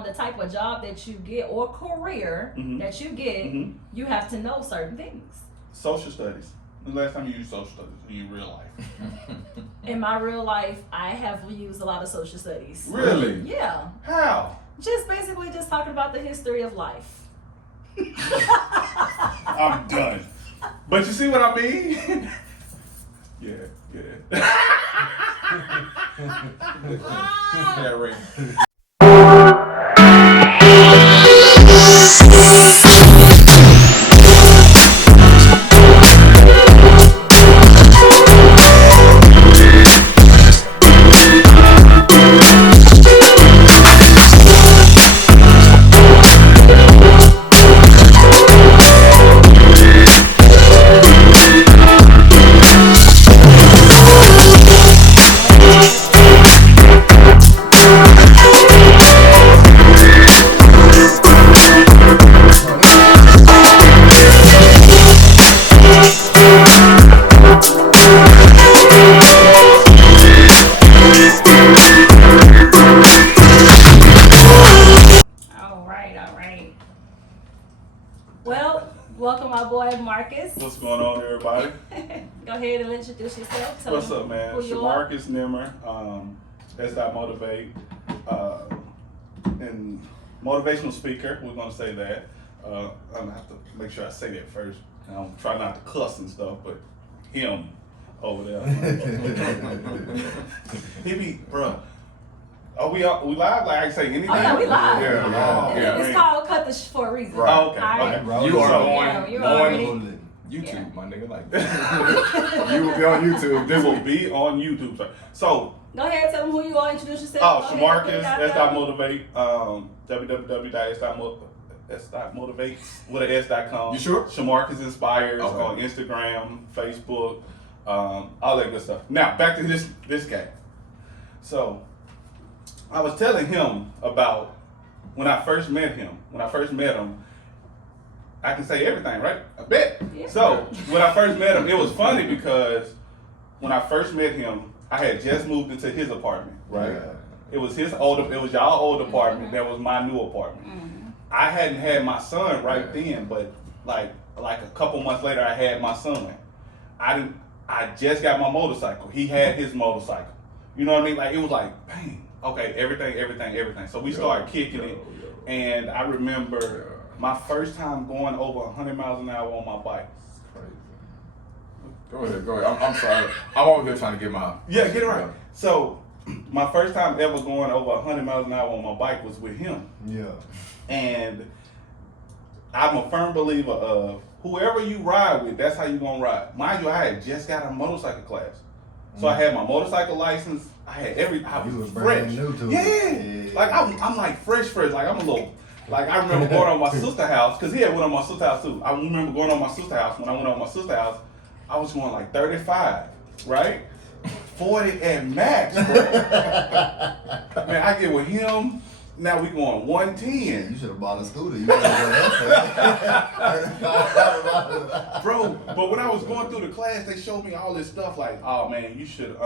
on the type of job that you get or career that you get, you have to know certain things. Social studies. The last time you used social studies in your real life? In my real life, I have used a lot of social studies. Really? Yeah. How? Just basically just talking about the history of life. I'm done. But you see what I mean? Yeah. Yeah, right. Welcome, my boy Marcus. What's going on, everybody? Go ahead and introduce yourself. What's up, man? Shamarcus Nimmer, S.Motivate, and motivational speaker. We're gonna say that. I'm gonna have to make sure I say that first. Try not to cuss and stuff, but him over there. He be, bro. Are we live? Like I can say anything? Oh yeah, we live. Yeah. It's called Cut This for a reason. Right. Oh, okay. Right. Bro. You are on YouTube, my nigga. Like you will be on YouTube. This will be on YouTube. So go ahead, tell them who you are. Introduce yourself. Oh, Shamarcus, S.Motivate. www.s.motivates with an S.com. You sure? Shamarcus Inspires on Instagram, Facebook, all that good stuff. Now back to this guy. So I was telling him about when I first met him. I can say everything, right? I bet. Yeah. So when I first met him, it was funny because when I first met him, I had just moved into his apartment, right? Yeah. It was y'all old apartment. That was my new apartment. I hadn't had my son right then, but like a couple months later, I had my son. I just got my motorcycle. He had his motorcycle. You know what I mean? Like it was like, bang. Okay, everything. So we started kicking it, and I remember my first time going over 100 miles an hour on my bike. Crazy. Go ahead. I'm sorry. I'm over here trying to get my... Yeah, get it right. So my first time ever going over 100 miles an hour on my bike was with him. Yeah. And I'm a firm believer of whoever you ride with, that's how you gonna ride. Mind you, I had just got a motorcycle class. So I had my motorcycle license. I was fresh. New to it. Like I'm like fresh. Like I'm a little. Like I remember going on my sister's house because he had went on my sister's house too. I remember going on my sister's house. When I went on my sister's house, I was going like 35, right? 40 at max, bro. Man, I get with him. Now we going 110. You should have bought a scooter. Bro, but when I was going through the class, they showed me all this stuff like, oh man, you should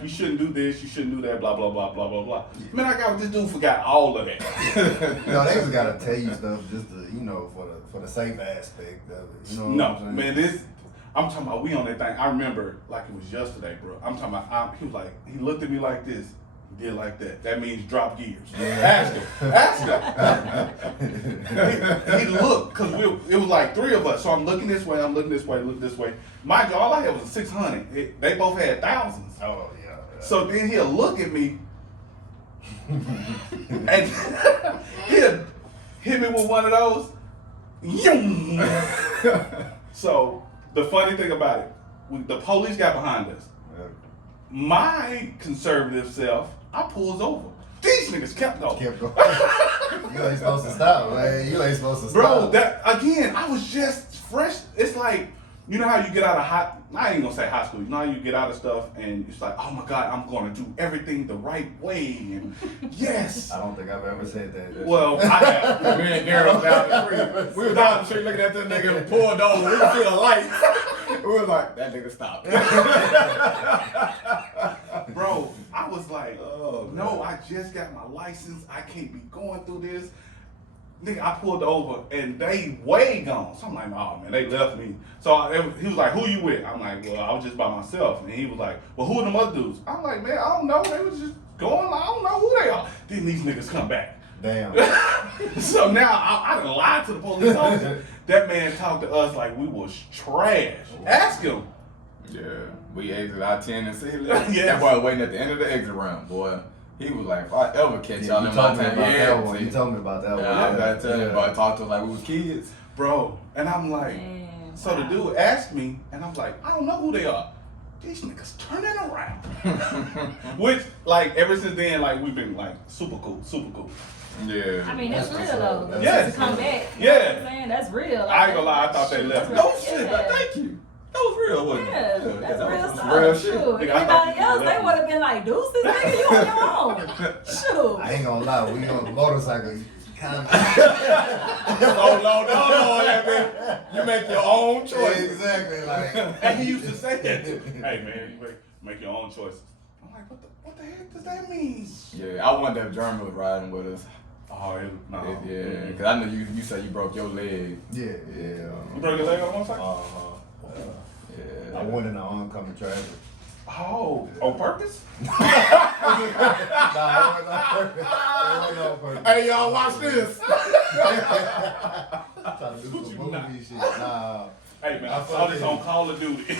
you shouldn't do this, you shouldn't do that, blah blah blah blah blah blah. Man, this dude forgot all of that. They just gotta tell you stuff just to, for the safe aspect of it. You know what I'm saying? Man, I'm talking about we on that thing. I remember like it was yesterday, bro. I'm talking about he was like, he looked at me like this. Did like that. That means drop gears. Yeah. Ask him. He looked, because it was like three of us. So I'm looking this way, look this way. Mind you, all I had was a 600. They both had thousands. Oh, yeah. So then he'll look at me and he'll hit me with one of those. So the funny thing about it, the police got behind us. My conservative self, I pulls over. These niggas kept going. You ain't supposed to stop, man. You ain't supposed to stop. Bro, that again, I was just fresh. It's like, you know how you get out of I ain't gonna say high school. You know how you get out of stuff and it's like, oh my God, I'm gonna do everything the right way. And yes. I don't think I've ever said that. Well, I have. Me and Daryl down the street. We was down the street looking at that nigga and pulled over. We could see the lights. We was like, that nigga stopped. Bro, I was like, no, I just got my license. I can't be going through this. Nigga, I pulled over and they way gone. So I'm like, oh man, they left me. So he was like, who you with? I'm like, well, I was just by myself. And he was like, well, who are them other dudes? I'm like, man, I don't know. They was just going. I don't know who they are. Then these niggas come back. Damn. So now I done lied to the police officer. That man talked to us like we was trash. Ask him. Yeah, we exited I-10 and City. Yes. That boy was waiting at the end of the exit ramp, boy. He was like, if I ever catch y'all you in told my me time, about that one. see. You told me about that one. Yeah, I'm about to tell you, boy, talk to us like we was kids. Bro. And I'm like, Man, so the dude asked me, and I'm like, I don't know who they are. These niggas turning around. Which, like, ever since then, like, we've been, like, super cool. Yeah. I mean, that's That's real what's up. though. Yes. To come back. You Yeah. know what I'm saying? That's real. Like, I ain't gonna lie, I thought they left. No shit, Yeah. thank you. That was real, wasn't it? Yeah, that's that real was stuff. real shit. Shoot. Nigga, I thought Anybody you else, they left would have been like, deuces, nigga, you on your own. Shoot. I ain't gonna lie, we on the motorcycle. Kind of. Oh, no, that man. You make your own choice. Exactly. Like. And he used to say that too. Hey, man, you make your own choices. I'm like, what the heck does that mean? Yeah, I wonder if Jeremy was riding with us. Oh, no. Yeah, because I know you said you broke your leg. Yeah. You broke your leg on the motorcycle? Yeah. I went in the oncoming traffic. Oh, on purpose? Nah, it wasn't on purpose. Hey, y'all, watch this. Trying to do some movie shit. Nah. Hey, man, I saw this on Call of Duty.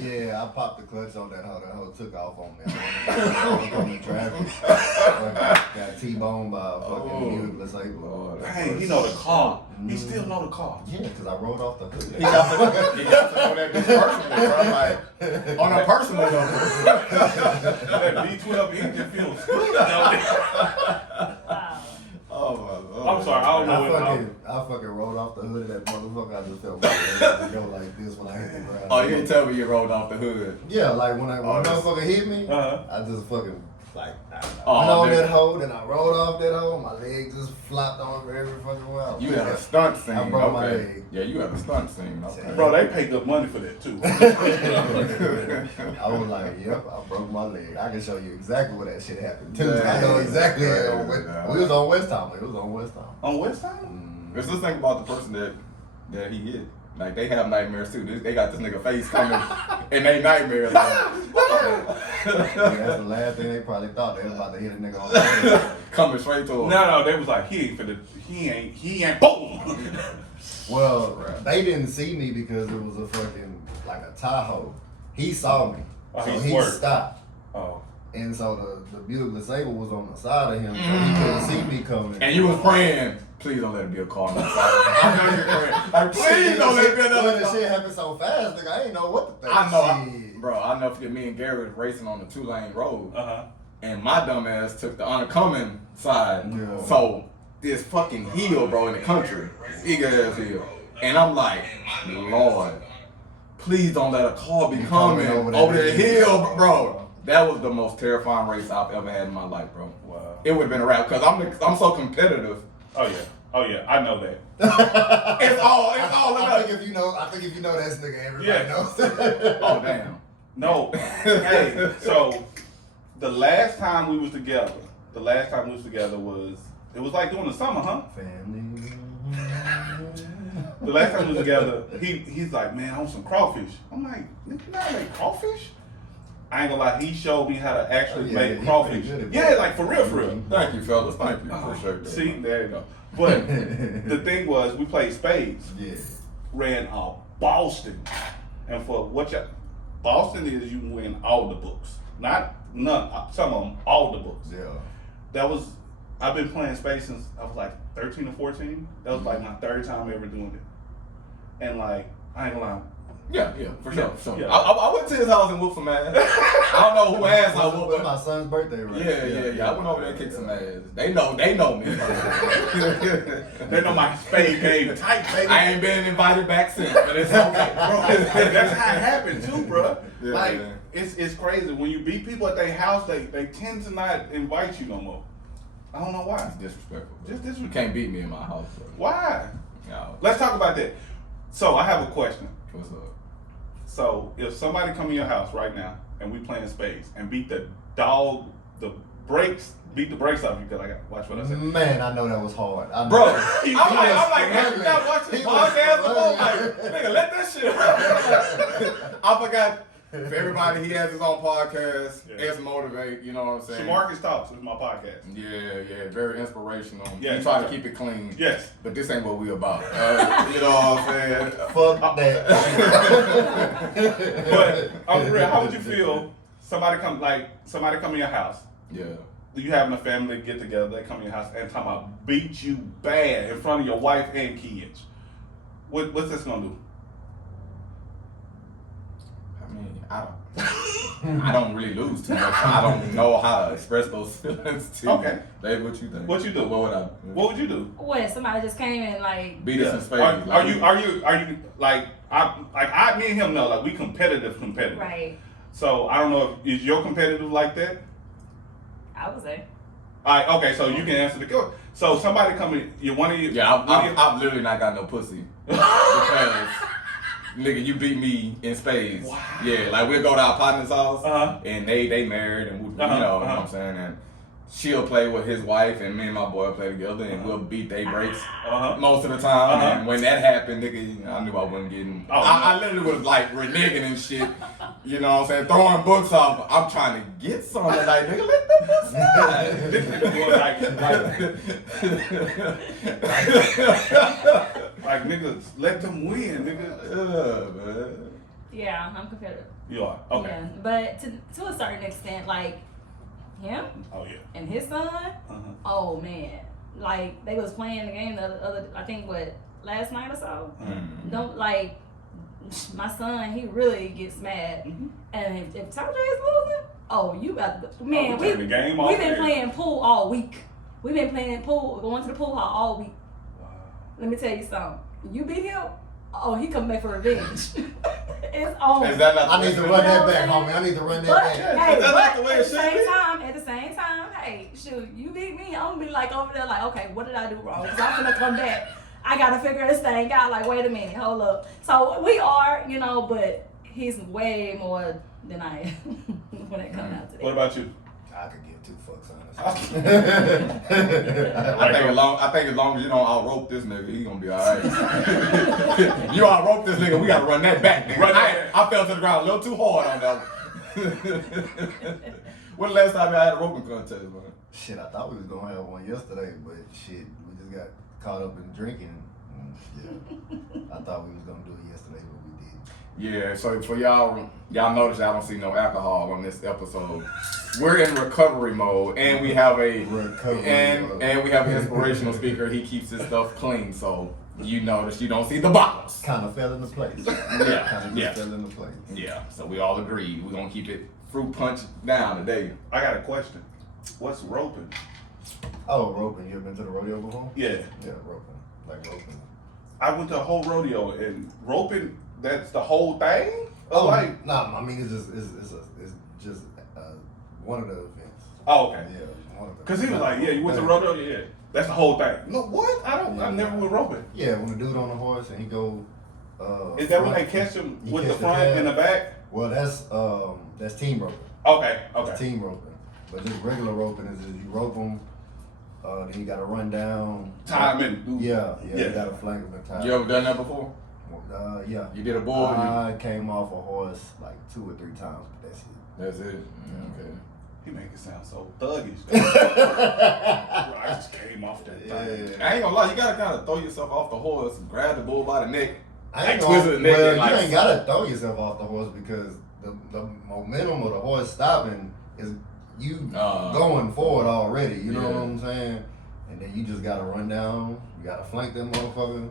Yeah, I popped the clutch on that hoe. That hoe took off on me. Oncoming traffic. Got T-boned by a fucking disabled. Dang, he know the car. He still know the car. Yeah, because I rolled off the hood. He got to know that bitch personally, bro. Like, on a personal level. That V12 engine feels good. Wow. Oh, my Lord. I'm sorry, I don't know I fucking rolled off the hood of that motherfucker. I just felt my legs go like this when I hit the ground. Oh, you didn't tell me you rolled off the hood. Yeah, like when the motherfucker hit me, Uh-huh. I just fucking like I Oh, went on nigga. that hoe, then I rolled off that hoe, my leg just flopped on every fucking well. You had a stunt scene. I broke my okay. leg. Yeah, you had a stunt scene. Okay. Bro, they pay good money for that too. I was like, yep, I broke my leg. I can show you exactly where that shit happened too. Dang. I know exactly. Dang. We was on West Town. It was on West Town. On West Side? Let's just think about the person that he hit. Like, they have nightmares too. They got this nigga face coming in they nightmares. Like, That's the last thing they probably thought. They was about to hit a nigga on the head. coming straight to him. No, they was like, he ain't, boom. Well, they didn't see me because it was a fucking, like a Tahoe. He saw me. Oh, So he he swerved. stopped. Oh. And so the Buick LeSabre was on the side of him, so he couldn't see me coming. And you was praying, please don't let it be a car. I know you're praying. Like, please don't let it be another Well, the car. shit happened so fast, nigga. I ain't know what to think. I know, Shit. bro. I know because me and Gary was racing on the 2-lane road, Uh-huh. and my dumb ass took the oncoming side. Yeah. So this fucking hill, bro, in the country, big ass hill, and I'm like, Lord, please don't let a car be coming over that hill, bro. That was the most terrifying race I've ever had in my life, bro. Wow. It would have been a wrap because I'm so competitive. Oh yeah, I know that. It's all I think if you know this nigga, everybody Yeah. knows. Oh damn. No. Hey, so the last time we was together was it was like during the summer, huh? Family. The last time we was together, he's like, man, I want some crawfish. I'm like, nigga, you know how to make crawfish? I ain't gonna lie, he showed me how to actually Yeah, make he's crawfish. pretty good at Yeah, that. like for real. Thank you, fellas. Thank you. Appreciate that. See, there you go. But the thing was, we played spades. Yeah. Ran Boston, and for what you Boston is, you win all the books, not none. Some of them, all the books. Yeah. That was I've been playing spades since I was like 13 or 14. That was like my third time ever doing it, and like I ain't gonna lie. Yeah, for sure. Yeah. I went to his house and whooped some ass. I don't know who ass I It whooped. was my son's birthday, right? Yeah. I went over there and kicked some ass. They know me. They know my spade game tight, baby. I ain't been invited back since, but it's okay. Bro, that's how it happened too, bro. Yeah, like man. it's crazy when you beat people at their house, they tend to not invite you no more. I don't know why. It's disrespectful. Bro. Just You disrespectful. can't beat me in my house, bro. Why? No. Let's talk about that. So I have a question. What's up? So if somebody come in your house right now and we playing spades and beat the dog beat the brakes off you because I got watch what I said. Man, I know that was hard. I know. Bro, I'm like, man, you struggling. not watching He the was podcast before? struggling. Like, nigga, let that shit run. I forgot. For everybody, he has his own podcast. Yeah. It's Motivate, you know what I'm saying? Shamarcus Talks is my podcast. Yeah, very inspirational. Yeah, We try to okay. keep it clean. Yes. But this ain't what we about. You know what I'm saying? Fuck that. But I'm real. How would you feel? Somebody come in your house. Yeah. You having a family get together. They come in your house and talking about beat you bad in front of your wife and kids. What's this gonna do? I mean, I don't really lose too much. I don't know how to express those feelings to Okay. Babe, what you think? What you do? What would I? What would you do? What? Somebody just came and like. Beat us in space. Are you like me and him know like we competitive. Right. So I don't know if is your competitive like that. I would say. All right, okay, so you can answer the question. So somebody come in, Yeah, I've literally not got no pussy because nigga, you beat me in spades. Wow. Yeah, like we'll go to our partner's house Uh-huh. and they married and we, you know what I'm saying, and she'll play with his wife and me and my boy play together and we'll beat they breaks most of the time. And when that happened, nigga, I knew I wasn't getting. I literally was like reneging and shit. You know what I'm saying? Throwing books off. I'm trying to get something like, nigga, let that like niggas, let them win, nigga. Man. Yeah, I'm competitive. You are okay. Yeah, but to a certain extent, like him Oh yeah. and his son. Oh man, like they was playing the game the other. I think last night or so. Don't like my son. He really gets mad, and if Taj is losing, oh you about to man. turn the game off We've been there. playing pool all week. We've been playing pool, going to the pool hall all week. Wow. Let me tell you something. You beat him. Oh, he come back for revenge. It's on. Is that not I need to run that back, homie. I need to run that But, back. hey, That's but not the way it should be. at the same time, hey, shoot, you beat me. I'm gonna be like over there, like, okay, what did I do wrong? Because I'm gonna come back. I gotta figure this thing out. Like, wait a minute, hold up. So we are, but he's way more than I am when it comes out to that. What about you? I could give two fucks, honestly. I think as long as you don't out-rope this nigga, he gonna be alright. You out-rope this nigga, we gotta run that back, nigga. I fell to the ground a little too hard on that one. When the last time I had a roping contest, man? Shit, I thought we was gonna have one yesterday, but shit, we just got caught up in drinking. Yeah, I thought we was gonna do it yesterday, but we did. Yeah, so for y'all notice y'all don't see no alcohol on this episode. We're in recovery mode, and we have and we have an inspirational speaker. He keeps his stuff clean, so you notice you don't see the bottles. Kind of fell into place. Yeah, Kind of yeah. fell into place. Yeah, so we all agreed we're gonna keep it fruit punch down today. I got a question. What's roping? Oh, roping. You ever been to the rodeo before? Yeah. Yeah, roping. Like roping. I went to a whole rodeo and roping. That's the whole thing. Oh, like nah. I mean, it's just one of the events. oh okay. Yeah, one of the. Cause he was like, yeah, you went to rodeo. Yeah, that's the whole thing. No, what? I never went roping. Yeah, when the dude on the horse and he go. Is that when they catch him You with the catch the front cab. and the back? Well, that's team roping. Okay. That's team roping. But just regular roping is you rope them, then you gotta run down. Time and Yeah. You gotta flank them and tie. You ever done that before? Yeah. You did a bull? I came off a horse like 2 or 3 times, but that's it. That's it. Okay. He make it sound so thuggish. I just came off that thing. I ain't gonna lie, you gotta kind of throw yourself off the horse, grab the bull by the neck. I ain't Like twisted the neck and you like- ain't gotta throw yourself off the horse because the momentum of the horse stopping is you going forward already. You know what I'm saying? And then you just gotta run down. You gotta flank that motherfucker,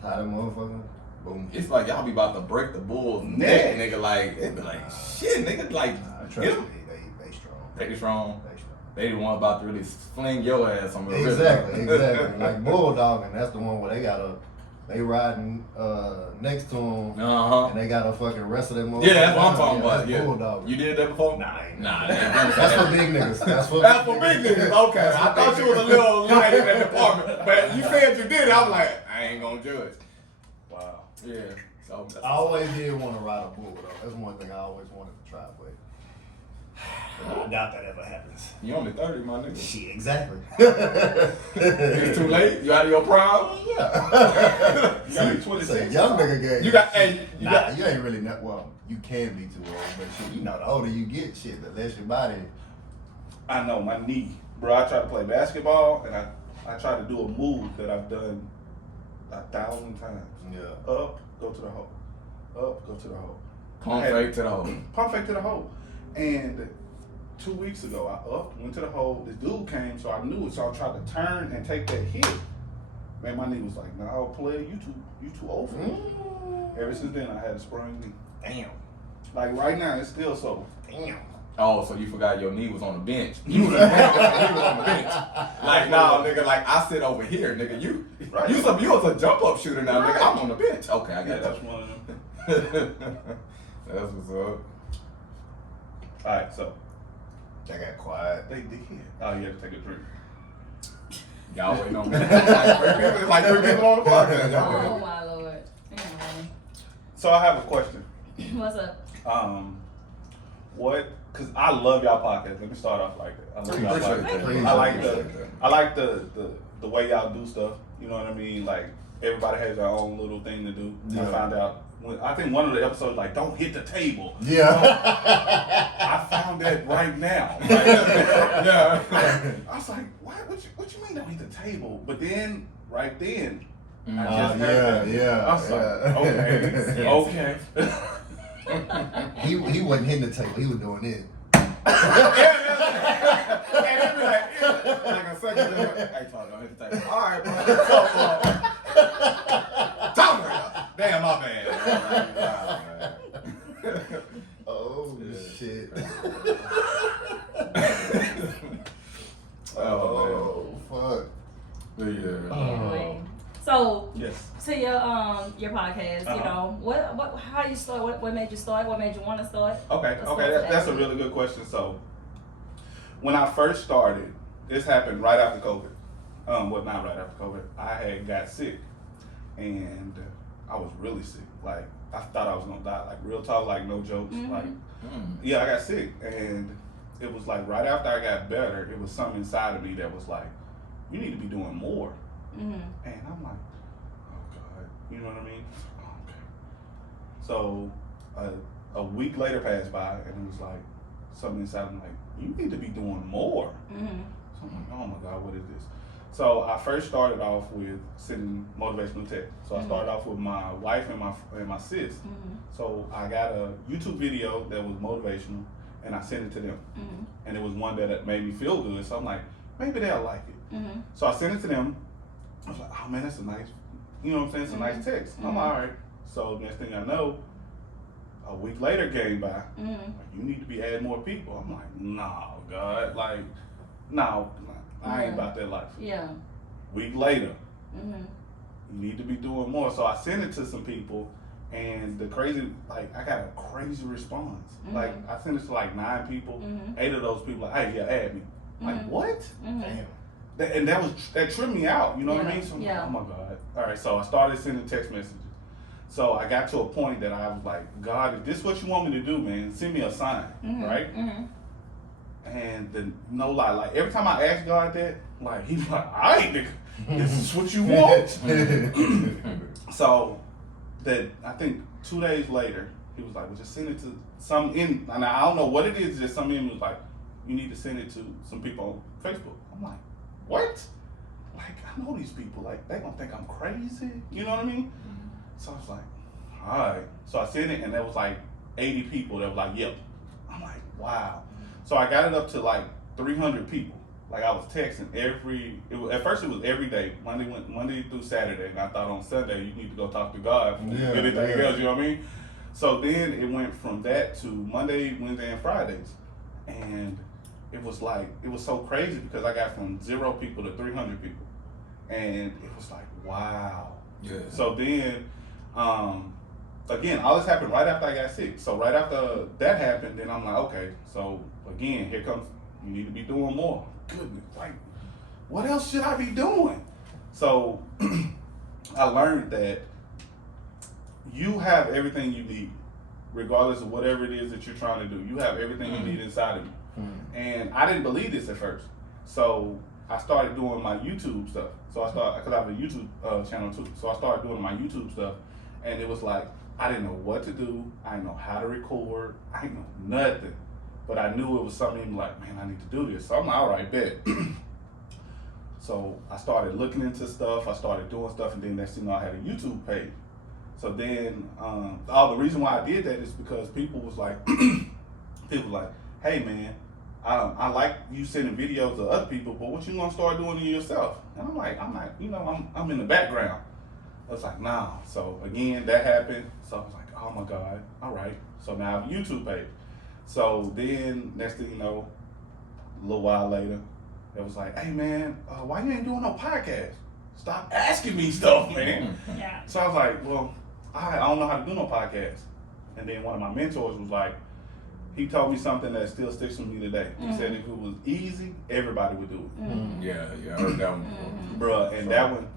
tie that motherfucker. Boom. It's like y'all be about to break the bull's neck, nigga. Like it be like shit, nigga. Like Trust get me, him. they strong. They strong. They strong. They the one about to really fling your ass on the river. Exactly. Like bulldogging, that's the one where they riding next to him, and they gotta fucking wrestle them. Yeah, that's what I'm talking about. That's Yeah. bulldogging. You did that before? Nah, I ain't Nah. That's for big niggas. That's for That's for big niggas. Okay, I thought you was a little light in that department, but you said you did it. I'm like, I ain't gonna judge. Wow. Yeah. So I always did want to ride a bull though. That's one thing I always wanted to try, but I doubt that ever happens. You only 30, my nigga. Shit, exactly. It's too late. You out of your prime. Yeah. You gotta be It's a 26. young nigga game. You got, hey, you got. You ain't really not. Well, you can be too old, but shit, you know, the older you get, shit, the less your body. I know, my knee. Bro, I tried to play basketball, and I tried to do a move that I've done 1,000 times. Yeah. Up, go to the hole. Up, go to the hole. Pump fake to the hole. Pump fake to the hole. And 2 weeks ago, I upped, went to the hole. This dude came, so I knew it. So I tried to turn and take that hit. Man, my knee was like, "No, player, you too old for me." Ever since then, I had a sprained knee. Damn. Like right now, it's still sore. Damn. Oh, so you forgot your knee was on the bench. You was on the bench. Like, nah, nigga, like, I sit over here, nigga. You was a jump-up shooter now, nigga. I'm on the bench. Okay, I Yeah, got that's you. one of them. That's what's up. All right, so I got quiet. they did. Oh, you had to take a drink. Y'all waiting on me. Like three people on the podcast. Y'all Oh waiting. my lord. So I have a question. What's up? Because I love y'all podcast. Let me start off like that. I love y'all Appreciate podcast. that. Please, I like appreciate the that. I like the way y'all do stuff. You know what I mean? Like everybody has their own little thing to do. I Yeah. found out. I think one of the episodes like don't hit the table. Yeah. I found that right now. Like, Yeah. I was like, what you mean don't hit the table? But then right then, I Mm. just heard that. yeah. I was like, okay. He wasn't hitting the table. He was doing it. Like a second. Hey, Todd, don't hit the table. All right, bro. Tom, damn, my bad. Oh shit. Oh, fuck. man. Yeah. Anyway. So Yes. to your podcast, you know, how you start, what made you start, what made you want to start? Okay, Let's okay, go to that's a that. really good question. So, when I first started, this happened right after COVID. Well, not right after COVID. I had got sick, and I was really sick. Like, I thought I was gonna die. Like, real talk, like, no jokes. Mhm. Like, yeah, I got sick, and it was like right after I got better, it was something inside of me that was like, you need to be doing more. Mm-hmm. And I'm like, oh God, you know what I mean? Okay. So a week later passed by, and it was like something inside of me like, you need to be doing more. Mm-hmm. So I'm like, oh my God, what is this? So I first started off with sending motivational text. So I started off with my wife and my sis. Mm-hmm. So I got a YouTube video that was motivational, and I sent it to them. Mm-hmm. And it was one that made me feel good. So I'm like, maybe they'll like it. Mm-hmm. So I sent it to them. I was like, oh man, that's a nice, you know what I'm saying? It's a nice text. I'm like, all right. So next thing I know, a week later came by. Mm-hmm. Like, you need to be adding more people. I'm like, no, God. Like, no, I ain't about that life. Yeah. Week later, Mm-hmm. you need to be doing more. So I sent it to some people, and the crazy, like, I got a crazy response. Mhm. Like, I sent it to like 9 people. Mhm. 8 of those people like, hey, yeah, add me. Like, Mhm. what? Mm-hmm. Damn. And that tripped me out, you know what I Yeah, mean? So I'm yeah. like, oh my God. All right, so I started sending text messages. So I got to a point that I was like, God, if this is what you want me to do, man, send me a sign, Mm-hmm. right? Mm-hmm. And then, no lie, like every time I ask God that, like, he's like, all right, nigga, this is what you want. So that, I think 2 days later, he was like, well, just send it to some in, and I don't know what it is, just some in was like, you need to send it to some people on Facebook. I'm like, what? Like, I know these people, like, they gonna think I'm crazy, you know what I mean? So I was like, all right. So I sent it, and there was like 80 people that were like, yep. I'm like, wow. So I got it up to like 300 people. Like, I was texting at first it was every day, Monday through Saturday, and I thought on Sunday you need to go talk to God for Yeah, anything yeah. else, you know what I mean? So then it went from that to Monday, Wednesday, and Fridays. And it was so crazy because I got from 0 people to 300 people. And it was like, wow. Yeah. So then, again, all this happened right after I got sick. So right after that happened, then I'm like, okay, so again, here comes, you need to be doing more. Goodness, like, what else should I be doing? So I learned that you have everything you need regardless of whatever it is that you're trying to do. You have everything you need inside of you. And I didn't believe this at first. So I started doing my YouTube stuff. So I started, because I have a YouTube channel too. So I started doing my YouTube stuff. And it was like, I didn't know what to do. I didn't know how to record. I didn't know nothing. But I knew it was something like, man, I need to do this. So I'm like, all right, bet. So I started looking into stuff. I started doing stuff. And then next thing you know, I had a YouTube page. So then, the reason why I did that is because people was like, hey man, I like you sending videos to other people, but what you gonna start doing to yourself? And I'm like, I'm in the background. I was like, nah. So again, that happened. So I was like, oh my God, all right. So now I have a YouTube page. So then next thing you know, a little while later, it was like, hey man, why you ain't doing no podcast? Stop asking me stuff, man. Yeah. So I was like, well, I don't know how to do no podcast. And then one of my mentors was like, he told me something that still sticks with me today. He said if it was easy, everybody would do it. Yeah, I heard that one before. Bruh, and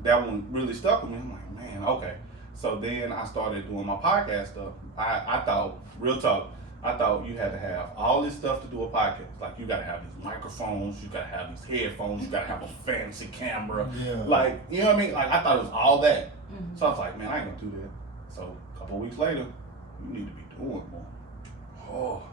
that one really stuck with me. I'm like, man, okay. So then I started doing my podcast stuff. I thought, real talk, I thought you had to have all this stuff to do a podcast. Like you gotta have these microphones, you gotta have these headphones, you gotta have a fancy camera. Yeah. Like, you know what I mean? Like I thought it was all that. So I was like, man, I ain't gonna do that. So a couple of weeks later, you need to be doing more. Oh.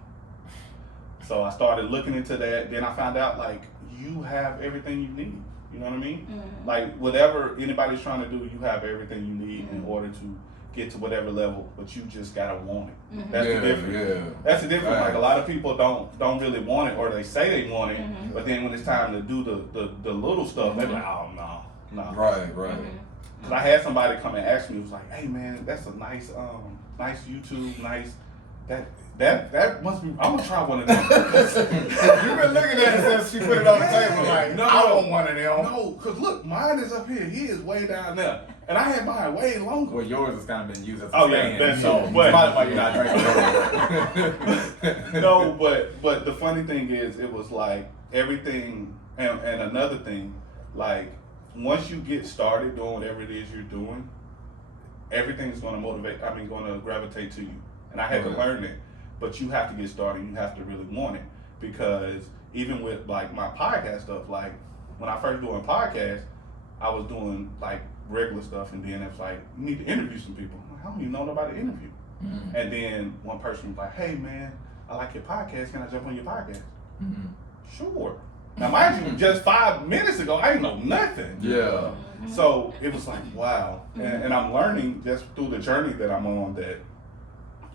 So I started looking into that. Then I found out like you have everything you need. You know what I mean? Like whatever anybody's trying to do, you have everything you need in order to get to whatever level, but you just gotta want it. That's the difference. Yeah. That's the difference. Like a lot of people don't really want it, or they say they want it, but then when it's time to do the little stuff, they're like, oh no. Right. Cause I had somebody come and ask me, it was like, hey man, that's a nice YouTube, nice that must be. I'm gonna try one of them. You've been looking at it since she put it on the table. Like, no, I want one of them. No, cause look, mine is up here. His way down there, and I had mine way longer. Well, yours has kind of been used as a stand. That's so. But probably why you're not drinking. No, but the funny thing is, it was like everything, and another thing, like once you get started doing whatever it is you're doing, everything's gonna gonna gravitate to you. And I had to learn it. But you have to get started. You have to really want it, because even with like my podcast stuff, like when I first doing podcasts, I was doing like regular stuff, and then it's like you need to interview some people. I'm like, I don't even know nobody to interview. And then one person was like, hey man, I like your podcast. Can I jump on your podcast? Sure. Now mind you, just 5 minutes ago, I didn't know nothing. Yeah. So it was like, wow. And I'm learning just through the journey that I'm on that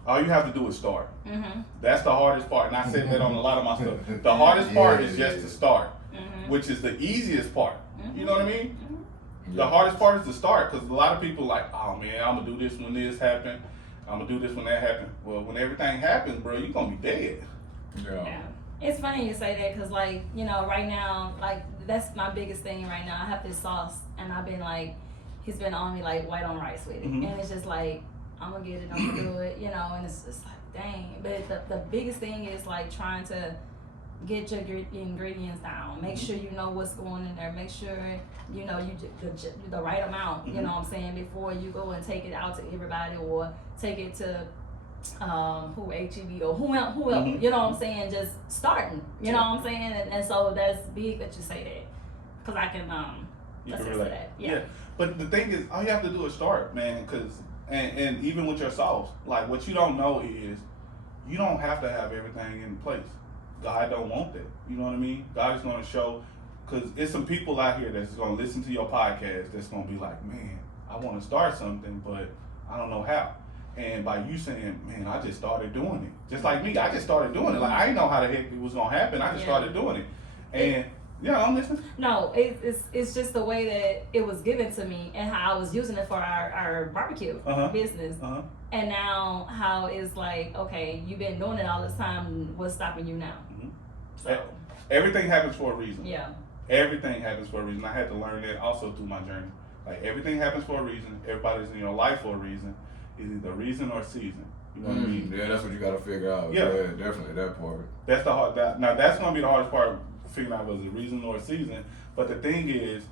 all you have to do is start. That's the hardest part. And I said that on a lot of my stuff. The hardest part is just to start, which is the easiest part. You know what I mean? The hardest part is to start, because a lot of people like, oh man, I'm going to do this when this happened. I'm going to do this when that happened. Well, when everything happens, bro, you're going to be dead. Yeah. It's funny you say that, because like, you know, right now, like that's my biggest thing right now. I have this sauce, and I've been like, he's been on me like white on rice with it. And it's just like, I'm gonna get it, I'm gonna do it, you know, and it's just like, dang. But the biggest thing is like trying to get your ingredients down. Make sure you know what's going in there. Make sure you know the right amount, you know what I'm saying, before you go and take it out to everybody, or take it to HEB or whoever, you know what I'm saying, just starting, you know what I'm saying, and so that's big that you say that, because I can You can attest to that. Yeah. But the thing is, all you have to do is start, man, because and even with your sauce, like what you don't know is you don't have to have everything in place. God don't want that. You know what I mean? God is going to show, because it's some people out here that's going to listen to your podcast that's going to be like, man, I want to start something, but I don't know how. And by you saying, man, I just started doing it. Just like me, I just started doing it. Like, I didn't know how the heck it was going to happen. I just started doing it. And yeah, I'm listening. No, it's just the way that it was given to me, and how I was using it for our barbecue business. And now how it's like, okay, you've been doing it all this time, what's stopping you now? So everything happens for a reason. Yeah. Everything happens for a reason. I had to learn that also through my journey. Like, everything happens for a reason. Everybody's in your life for a reason. It's either reason or season. You know what I mean? Yeah, that's what you got to figure out. Yeah, definitely that part. That's the hard. Now that's gonna be the hardest part, figuring out was it reason or season. But the thing is,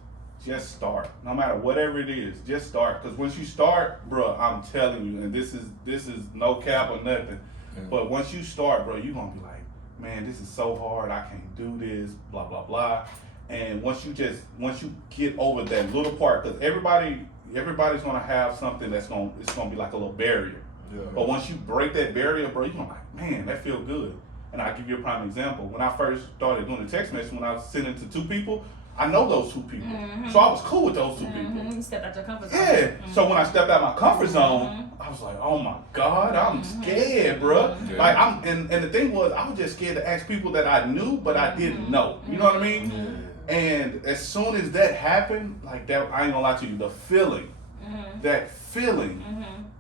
just start. No matter whatever it is, just start. Because once you start, bro, I'm telling you, and this is no cap or nothing. Yeah. But once you start, bro, you're gonna be like, man, this is so hard. I can't do this. Blah blah blah. And once you get over that little part, because everybody's gonna have something it's gonna be like a little barrier. Yeah. But once you break that barrier, bro, you're gonna be like, man, that feel good. And I'll give you a prime example. When I first started doing the text message, when I was sending to 2 people, I know those 2 people. So I was cool with those 2 people. You stepped out your comfort zone. Yeah. So when I stepped out my comfort zone, I was like, oh my God, I'm scared, bro. Yeah. Like and the thing was, I was just scared to ask people that I knew, but I didn't know. You know what I mean? Yeah. And as soon as that happened, like that, I ain't gonna lie to you, the feeling, that feeling,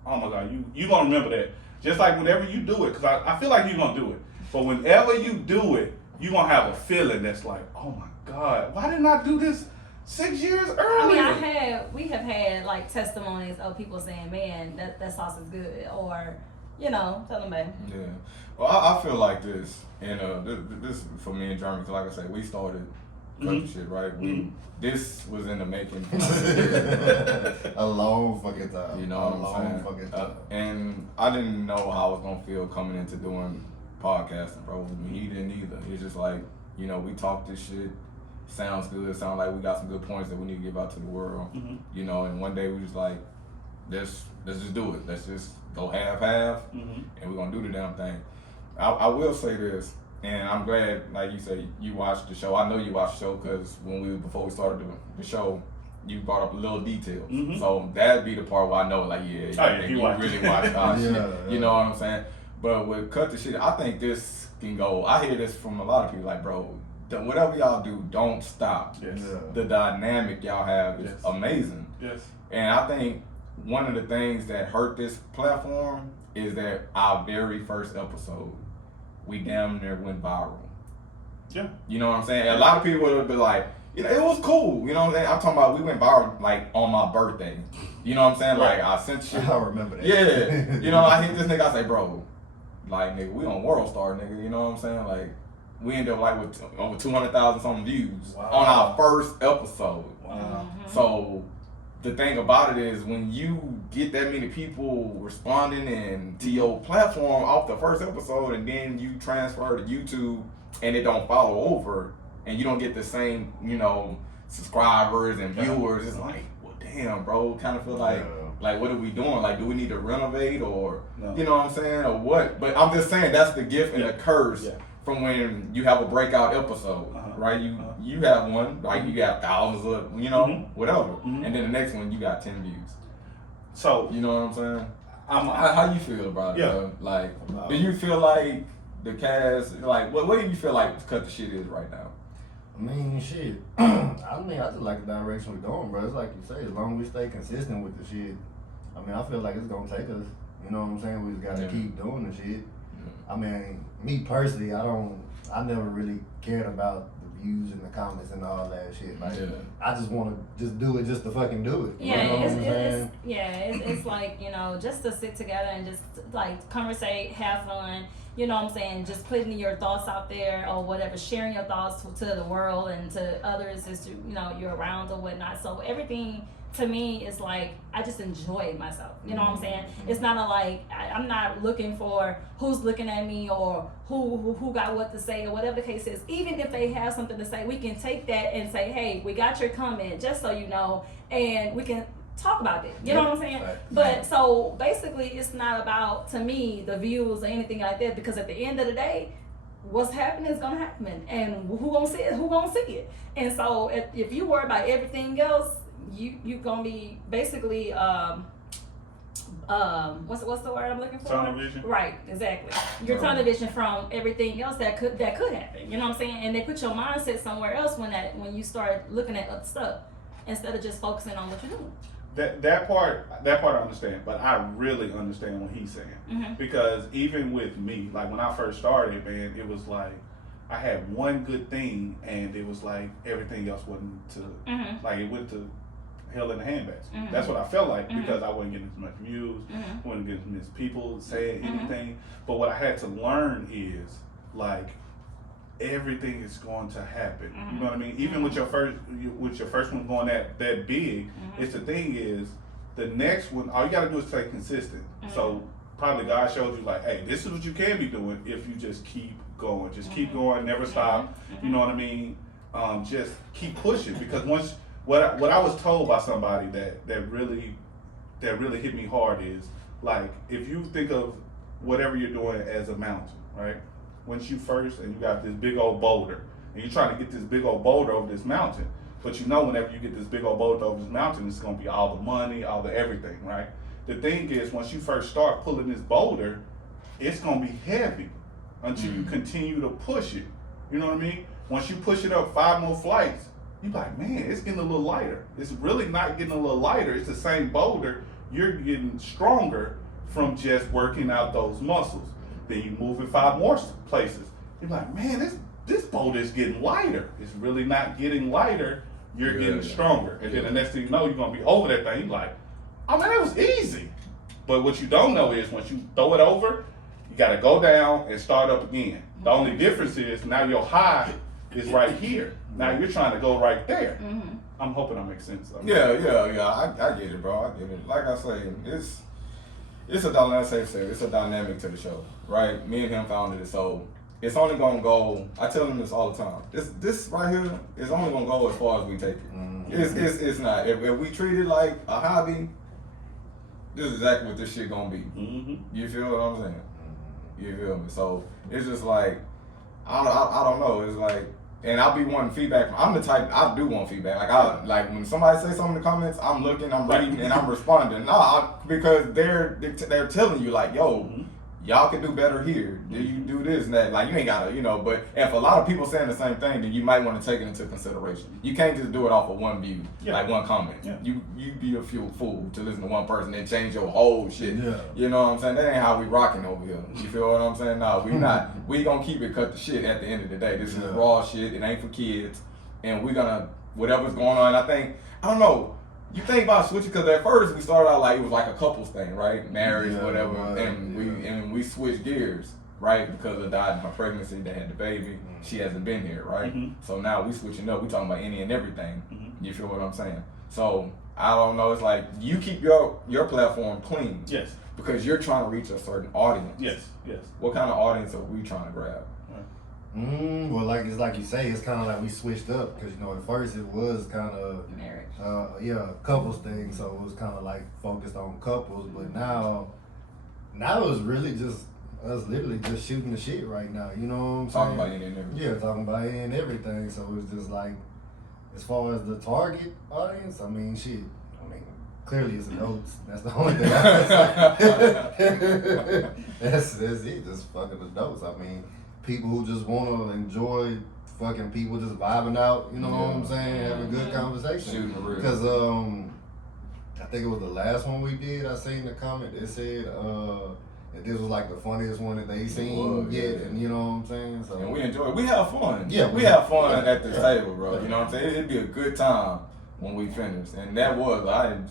oh my God, you gonna remember that. Just like whenever you do it, because I feel like you're gonna do it. But whenever you do it, you're gonna have a feeling that's like, oh my God, why didn't I do this 6 years earlier? I mean, we have had like testimonies of people saying, man, that sauce is good, or, tell them, man. Yeah. Well, I feel like this, and this for me and Jeremy, because like I said, we started cutting shit, right? This was in the making. A long fucking time. You know what I'm saying? Fucking time. And I didn't know how I was gonna feel coming into doing podcasting, bro. I mean, he didn't either. It's just like, we talk this shit. Sounds good. Sounds like we got some good points that we need to give out to the world. And one day we was like, let's just do it. Let's just go half, and we're gonna do the damn thing. I will say this, and I'm glad, like you say, you watched the show. I know you watched the show because before we started the show, you brought up little details. So that'd be the part where I know, like, you really watched our shit. You know what I'm saying? But with Cut the Shit, I think this can go. I hear this from a lot of people, like, bro, whatever y'all do, don't stop. Yes. Yeah. The dynamic y'all have is amazing. Yes. And I think one of the things that hurt this platform is that our very first episode, we damn near went viral. Yeah. You know what I'm saying? A lot of people would be like, it was cool. You know what I'm saying? I'm talking about we went viral like on my birthday. You know what I'm saying? Right. Like I sent shit. I remember that. Yeah. I hit this nigga, I say, bro, like, nigga, we on World Star, nigga. You know what I'm saying? Like, we ended up like with over 200,000 something views on our first episode. Wow. So the thing about it is when you get that many people responding and to your platform off the first episode, and then you transfer to YouTube and it don't follow over, and you don't get the same, subscribers and viewers, it's like, well, damn, bro, kind of feel like what are we doing? Like, do we need to renovate or, you know what I'm saying, or what? But I'm just saying that's the gift and the curse from when you have a breakout episode, right? You have one, like you got thousands of, whatever, and then the next one you got 10 views. So you know what I'm saying? How you feel about it? Yeah. Bro? Like, do you feel like the cast, like, what do you feel like Cut the Shit is right now? I mean, shit. I just like the direction we're going, bro. It's like you say, as long as we stay consistent with the shit, I mean, I feel like it's gonna take us. You know what I'm saying? We just gotta keep doing the shit. I mean, me personally, I never really cared about the views and the comments and all that shit. Like, I just want to just do it just to fucking do it. Yeah, you know what I'm saying? it's like, just to sit together and just like conversate, have fun. You know what I'm saying? Just putting your thoughts out there or whatever, sharing your thoughts to the world and to others as you're around or whatnot. So everything to me is like, I just enjoy myself. You know what I'm saying? It's not I'm not looking for who's looking at me or who got what to say or whatever the case is. Even if they have something to say, we can take that and say, hey, we got your comment, just so you know, and we can talk about it. You know what I'm saying? Right. But so basically it's not about, to me, the views or anything like that, because at the end of the day, what's happening is gonna happen, and who gonna see it. And so if you worry about everything else, you gonna be basically what's the word I'm looking for? Tunnel vision. Right, exactly. You're tunnel vision from everything else that could happen. You know what I'm saying? And they put your mindset somewhere else when you start looking at other stuff instead of just focusing on what you're doing. That part I understand, but I really understand what he's saying. Because even with me, like when I first started, man, it was like I had one good thing, and it was like everything else wasn't to like it went to hell in the handbags. That's what I felt like, because I wasn't getting as much views, wasn't getting as many people saying anything. But what I had to learn is like everything is going to happen. You know what I mean? Even with your first one going that big, it's the thing is, the next one, all you gotta do is stay consistent. So probably God showed you like, hey, this is what you can be doing if you just keep going. Just keep going, never stop. You know what I mean? Just keep pushing, because once what I was told by somebody that really hit me hard is, like, if you think of whatever you're doing as a mountain, right? Once you first, and you got this big old boulder, and you're trying to get this big old boulder over this mountain, but you know whenever you get this big old boulder over this mountain, it's gonna be all the money, all the everything, right? The thing is, once you first start pulling this boulder, it's gonna be heavy until you continue to push it. You know what I mean? Once you push it up 5 more flights, you're like, man, it's getting a little lighter. It's really not getting a little lighter. It's the same boulder. You're getting stronger from just working out those muscles. Then you move in 5 more places. You're like, man, this boulder is getting lighter. It's really not getting lighter. You're getting stronger. And then the next thing you know, you're gonna be over that thing. You're like, oh man, that was easy. But what you don't know is, once you throw it over, you gotta go down and start up again. The only difference is now your high is right here. Now you're trying to go right there. I'm hoping that makes sense. Yeah. I get it, bro. I get it. Like I say, it's a dynamic. It's a dynamic to the show, right? Me and him founded it, so it's only gonna go. I tell him this all the time. This right here is only gonna go as far as we take it. It's not. If we treat it like a hobby, this is exactly what this shit gonna be. You feel what I'm saying? You feel me? So it's just like, I don't know. It's like, and I'll be wanting feedback. I'm the type, I do want feedback. Like when somebody says something in the comments, I'm looking, I'm reading, and I'm responding. Because they're telling you like, yo, y'all can do better here. Do you do this and that? Like, you ain't gotta, but if a lot of people saying the same thing, then you might want to take it into consideration. You can't just do it off of one view, like one comment. You be a fool to listen to one person and change your whole shit. You know what I'm saying? That ain't how we rocking over here. You feel what I'm saying? No, we not. We gonna keep it cut the shit at the end of the day. This is raw shit. It ain't for kids. And we gonna, whatever's going on, I don't know. You think about switching, because at first we started out like it was like a couples thing, right? Marriage, whatever, and we switched gears, right? Because of my pregnancy, they had the baby. She hasn't been here, right? So now we switching up. We talking about any and everything. You feel what I'm saying? So I don't know. It's like you keep your platform clean, because you're trying to reach a certain audience. Yes. What kind of audience are we trying to grab? Well, it's like you say, it's kind of like we switched up, because at first it was kind of marriage, couples thing, so it was kind of like focused on couples, but now it's really just us literally just shooting the shit right now. You know what I'm saying? Talking about any and everything. Yeah, talking about any and everything. So it's just like, as far as the target audience, clearly it's adults. That's the only thing I can say. That's it, just fucking adults. People who just want to enjoy fucking people just vibing out, you know what I'm saying, having a good conversation. Because I think it was the last one we did, I seen the comment, they said that this was like the funniest one that they seen yet, and you know what I'm saying? So, and we enjoy it. We have fun. Yeah, we have fun at this table, bro. You know what I'm saying? It'd be a good time when we finished, and that was,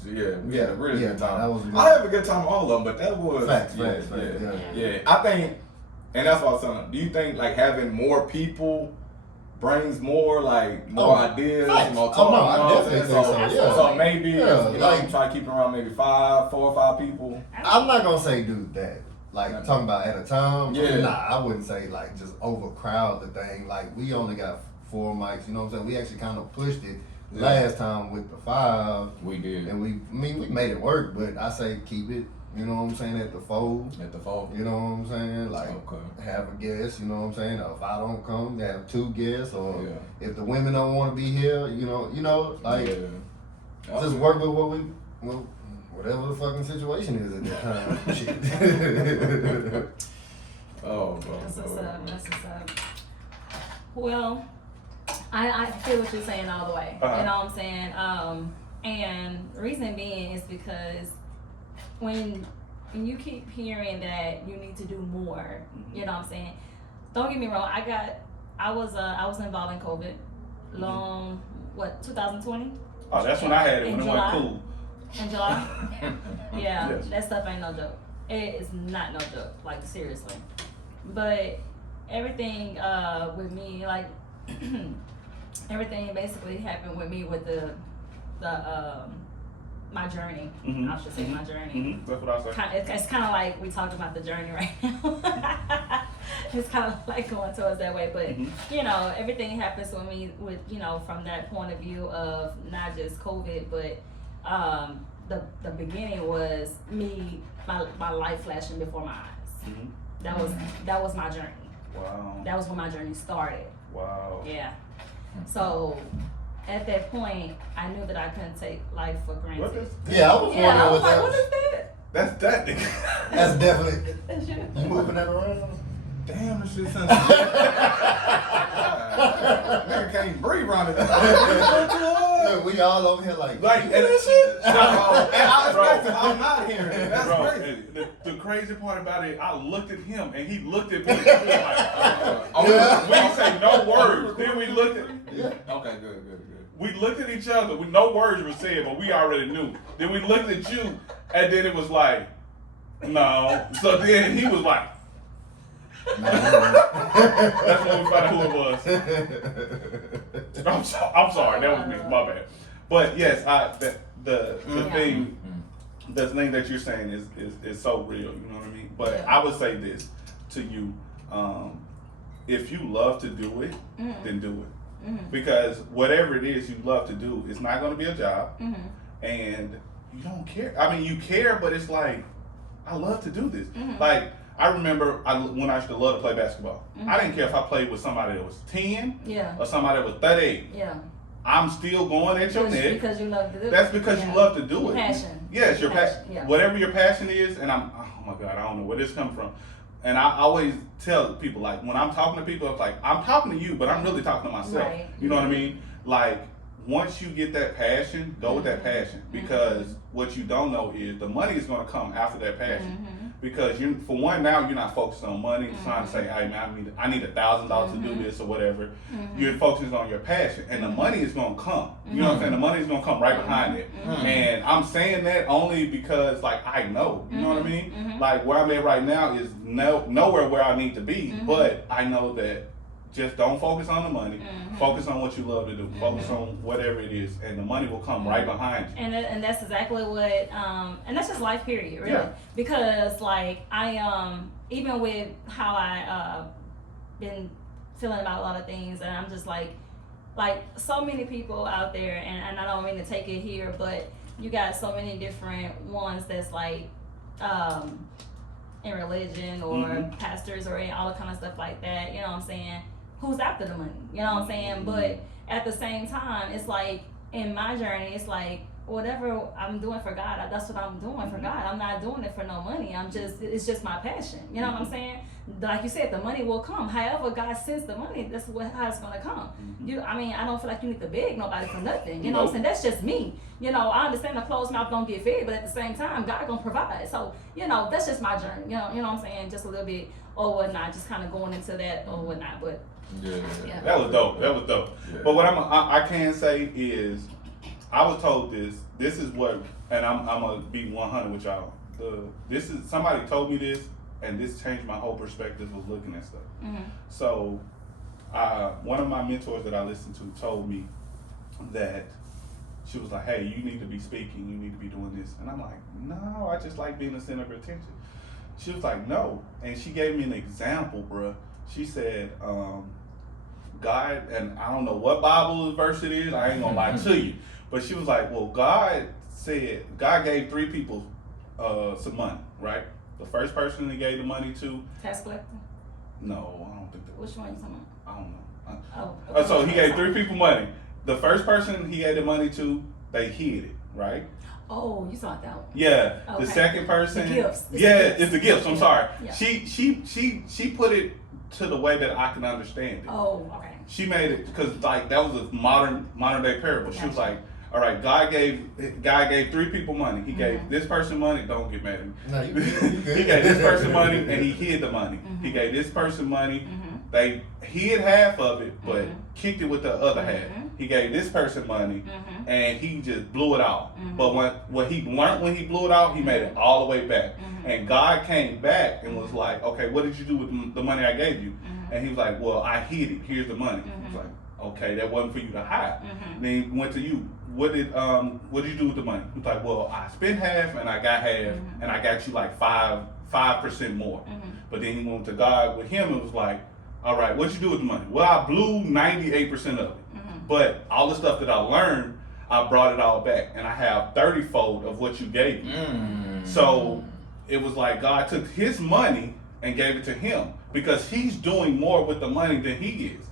we had a really good time. I have a good time with all of them, but that was facts. I think. And that's what I was telling. Do you think like having more people brings more ideas, more talk? I definitely think so. Yeah. So maybe try to keep it around maybe 4 or 5 people. I'm not gonna say do that. Talking about at a time. Nah, I wouldn't say just overcrowd the thing. We only got 4 mics. You know what I'm saying? We actually kind of pushed it last time with the 5. We did. And we made it work, but I say keep it. You know what I'm saying, at the fold. You know what I'm saying? Have a guest, you know what I'm saying? Or if I don't come, have 2 guests. Or if the women don't want to be here, just work with whatever the fucking situation is at that time. Oh, bro. That's what's up. Well, I feel what you're saying all the way. You know what I'm saying? And the reason being is because when you keep hearing that you need to do more, you know what I'm saying? Don't get me wrong. I was involved in COVID. 2020? Oh, that's when I had it, when it went cool. In July? That stuff ain't no joke. It is not no joke, seriously. But everything with me, like everything basically happened with me with the my journey. I should say my journey. That's what I said. It's kind of like we talked about the journey right now. It's kind of like going towards that way, but you know, everything happens with me with, you know, from that point of view of not just COVID, but the beginning was me, my life flashing before my eyes. That was my journey. Wow. That was when my journey started. Wow. Yeah. So at that point, I knew that I couldn't take life for granted. What is? Yeah, I was wondering I was what like, that what was. is that? That's that nigga. That's definitely. That's you. You moving that around? Damn, this shit sounds nigga can't even breathe around it. Look, we all over here like. Like, And that shit? Bro, I'm not hearing it. That's bro, crazy. and the crazy part about it, I looked at him and he looked at me. And we was like, Yeah. we didn't say no words. Then we looked at. Okay, good. We looked at each other. No words were said, but we already knew. Then we looked at you, and then it was like, no. So then he was like, that's when we found out who it was. I'm sorry, that was me. My bad. But yes, the thing that you're saying is so real. You know what I mean? But I would say this to you: if you love to do it, then do it. Because whatever it is you love to do, it's not going to be a job, and you don't care. I mean, you care, but it's like, I love to do this. Like, I remember when I used to love to play basketball. I didn't care if I played with somebody that was 10 or somebody that was 38. Yeah. I'm still going at your neck. Because you love to do it. That's because you love to do it. Passion. Yes, your passion. Yeah. Whatever your passion is, and oh my God, I don't know where this comes from. And I always tell people, like, when I'm talking to people, it's like, I'm talking to you, but I'm really talking to myself. Right. You know what I mean? Like, once you get that passion, go with that passion. Because what you don't know is the money is going to come after that passion. Because for one, now you're not focused on money, trying to say, hey man, I need $1,000 to do this or whatever. You're focusing on your passion, and the money is gonna come. You know what I'm saying? The money is gonna come right behind it. And I'm saying that only because, like, I know. You know what I mean? Like, where I'm at right now is nowhere where I need to be, but I know that. Just don't focus on the money. Focus on what you love to do. Focus on whatever it is, and the money will come right behind you. And that's exactly what and that's just life, period, really. Yeah. Because like I even with how I been feeling about a lot of things, and I'm just like so many people out there, and I don't mean to take it here, but you got so many different ones that's like in religion or pastors or all the kind of stuff like that. You know what I'm saying? Who's after the money? You know what I'm saying? But at the same time, it's like in my journey, it's like whatever I'm doing for God, that's what I'm doing for God. I'm not doing it for no money. It's just my passion. You know what I'm saying? Like you said, the money will come. However God sends the money, that's how it's gonna come. I don't feel like you need to beg nobody for nothing. You know what I'm saying? That's just me. You know, I understand the closed mouth don't get fed, but at the same time, God gonna provide. So, you know, that's just my journey. You know what I'm saying? Just a little bit or whatnot, just kind of going into that or whatnot. But yeah. That was dope. Yeah. But what I can say is, I was told this. This is what, and I'm gonna be 100 with y'all. This is somebody told me this, and this changed my whole perspective of looking at stuff. So, one of my mentors that I listened to told me that she was like, "Hey, you need to be speaking. You need to be doing this." And I'm like, "No, I just like being the center of attention." She was like, "No," and she gave me an example, bruh. She said, God, and I don't know what Bible verse it is, I ain't gonna lie to you, but she was like, well, God gave 3 people some money, right? The first person he gave the money to, Tax collector? no, I don't think that was. Which one you talking I don't know. about? Oh. So he gave 3 people money. The first person he gave the money to, they hid it, right? Oh, you saw that one. Yeah. Okay. The second person, The gifts. It's the gifts. I'm sorry. Yeah. She put it to the way that I can understand it. Oh, okay. She made it because like that was a modern day parable. She was like, all right, God gave 3 people money. He gave this person money. Don't get mad at me. No, you good. He gave this person money and he hid the money. He gave this person money. They hid half of it, but kicked it with the other half. He gave this person money and he just blew it out. But what he learned when he blew it out, he made it all the way back. And God came back and was like, okay, what did you do with the money I gave you? And he was like, well, I hid it. Here's the money. I was like, okay, that wasn't for you to hide. Then he went to you. What did you do with the money? He was like, well, I spent half and I got half, and I got you like 5% more. But then he went to God with him and was like, all right, what'd you do with the money? Well, I blew 98% of it. But all the stuff that I learned, I brought it all back, and I have 30-fold of what you gave me. So it was like God took his money and gave it to him because he's doing more with the money than he is.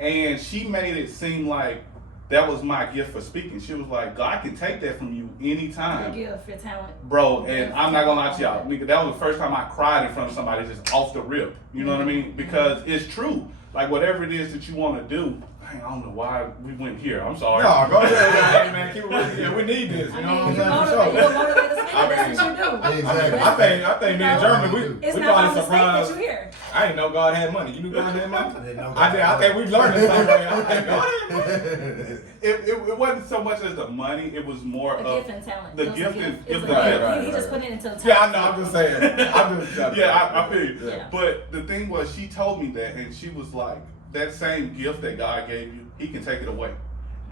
And she made it seem like that was my gift for speaking. She was like, God can take that from you anytime. Your gift, your talent. Bro, and I'm not gonna lie to y'all, nigga, that was the first time I cried in front of somebody just off the rip. You know what I mean? Because it's true. Like whatever it is that you want to do, I don't know why we went here. I'm sorry. No, go ahead. Hey, man, keep it with you. We need this. You know what I'm saying? You're motivated to speak. That's what you do. Exactly. I think me and German, we It's probably not a mistake surprised. that you're here. I didn't know God had money. You knew God had money? I didn't know I did. I think we learned this thing right here. I think God had money. It wasn't so much as the money, it was more A of gift and talent. the It was a gift gift. and It was a gift. gift. Right, He just put it into a talent. Yeah, I know. I'm just saying. I feel you. Yeah. But the thing was, she told me that, and she was like, that same gift that God gave you, he can take it away.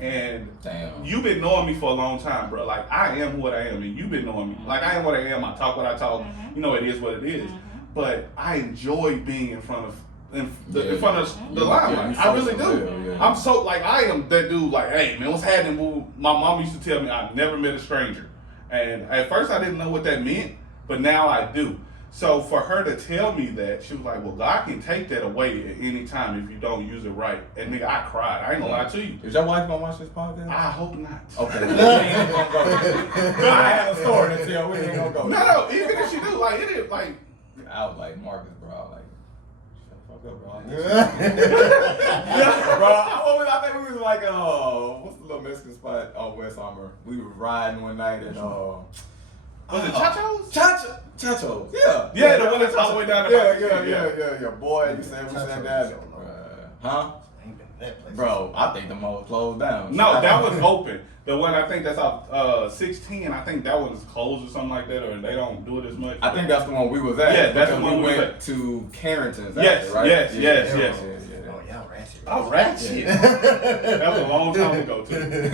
And Damn. you've been knowing me for a long time, bro. Like, I am what I am, and you've been knowing me. Like, I am what I am. I talk what I talk. You know, it is what it is. But I enjoy being in front of the limelight. I really do. Yeah. I'm so, like, I am that dude, like, hey, man, what's happening, boo? My mom used to tell me I never met a stranger. And at first I didn't know what that meant, but now I do. So for her to tell me that, she was like, well, God can take that away at any time if you don't use it right. And nigga, I cried. I ain't gonna lie to you. Is your wife gonna watch this podcast? I hope not. Okay. We ain't gonna go there. I have a story to tell. We ain't gonna go there. No, even if she do, like, it is, like, I was like, Marcus, bro. I was like, shut the fuck up, bro. Yeah. Bro, I think we was like, what's the little Mexican spot on West Summer? We were riding one night and was it Chacho's? Chacho. Yeah. Yeah, the one that's all the way down the Yeah. Boy, you said we sat down. Huh? Ain't been that place. Bro, I think the mall closed down. No, that was open. The one I think that's off 16, I think that one is closed or something like that, or they don't do it as much. I think that's the one we was at. Yeah, that's the because one we was went at. to Carrington's. Yes, after, right? yes. Oh, y'all ratchet. Oh, ratchet. That was a long time ago, too. Going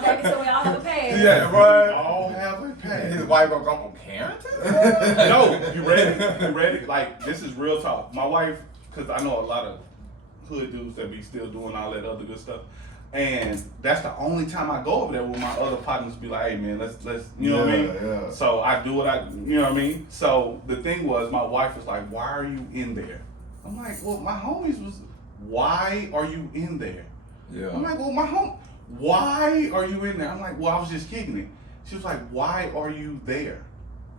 back until we all have a past. Yeah, right. All have a His pass. wife gonna come from Carrington? No, you ready? You ready? Like, this is real talk. My wife, because I know a lot of hood dudes that be still doing all that other good stuff. And that's the only time I go over there with my other partners be like, hey man, let's you know what I mean? Yeah. So I do what you know what I mean? So the thing was, my wife was like, why are you in there? I'm like, well, my homies was, why are you in there? Yeah. I'm like, well, why are you in there? I'm like, well, I was just kicking it. She was like, why are you there?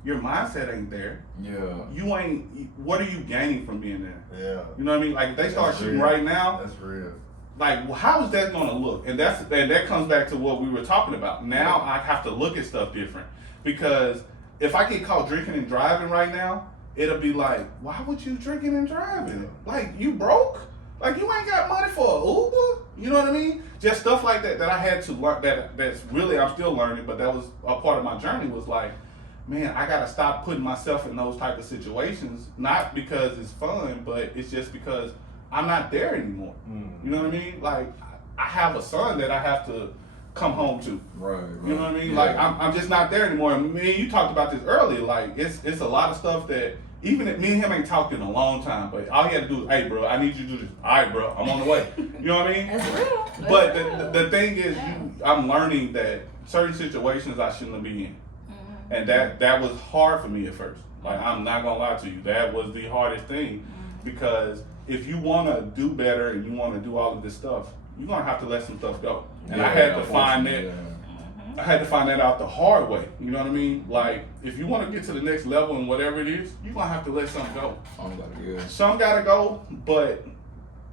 Your mindset ain't there. Yeah. You ain't, what are you gaining from being there? Yeah. You know what I mean? Like, if they start That's shooting real. right now, That's real. like, how is that gonna look? And that comes back to what we were talking about. Now I have to look at stuff different. Because if I get caught drinking and driving right now, it'll be like, why would you drinking and driving? Like, you broke? Like, you ain't got money for an Uber? You know what I mean? Just stuff like that I had to learn, that's really, I'm still learning, but that was a part of my journey, was like, man, I gotta stop putting myself in those type of situations, not because it's fun, but it's just because I'm not there anymore. You know what I mean? Like, I have a son that I have to come home to. Right. You know what I mean? Yeah. Like, I'm just not there anymore. And me and you talked about this earlier. Like, it's a lot of stuff that, even if me and him ain't talked in a long time, but all he had to do is, hey, bro, I need you to do this. All right, bro, I'm on the way. You know what I mean? That's real. That's But real. the thing is, I'm learning that certain situations I shouldn't be in. And that was hard for me at first. Like, I'm not gonna lie to you. That was the hardest thing, because if you wanna do better and you wanna do all of this stuff, you're gonna have to let some stuff go. And I had to find that. I had to find that out the hard way. You know what I mean? Like, if you want to get to the next level and whatever it is, you're gonna have to let something go. Some gotta go, but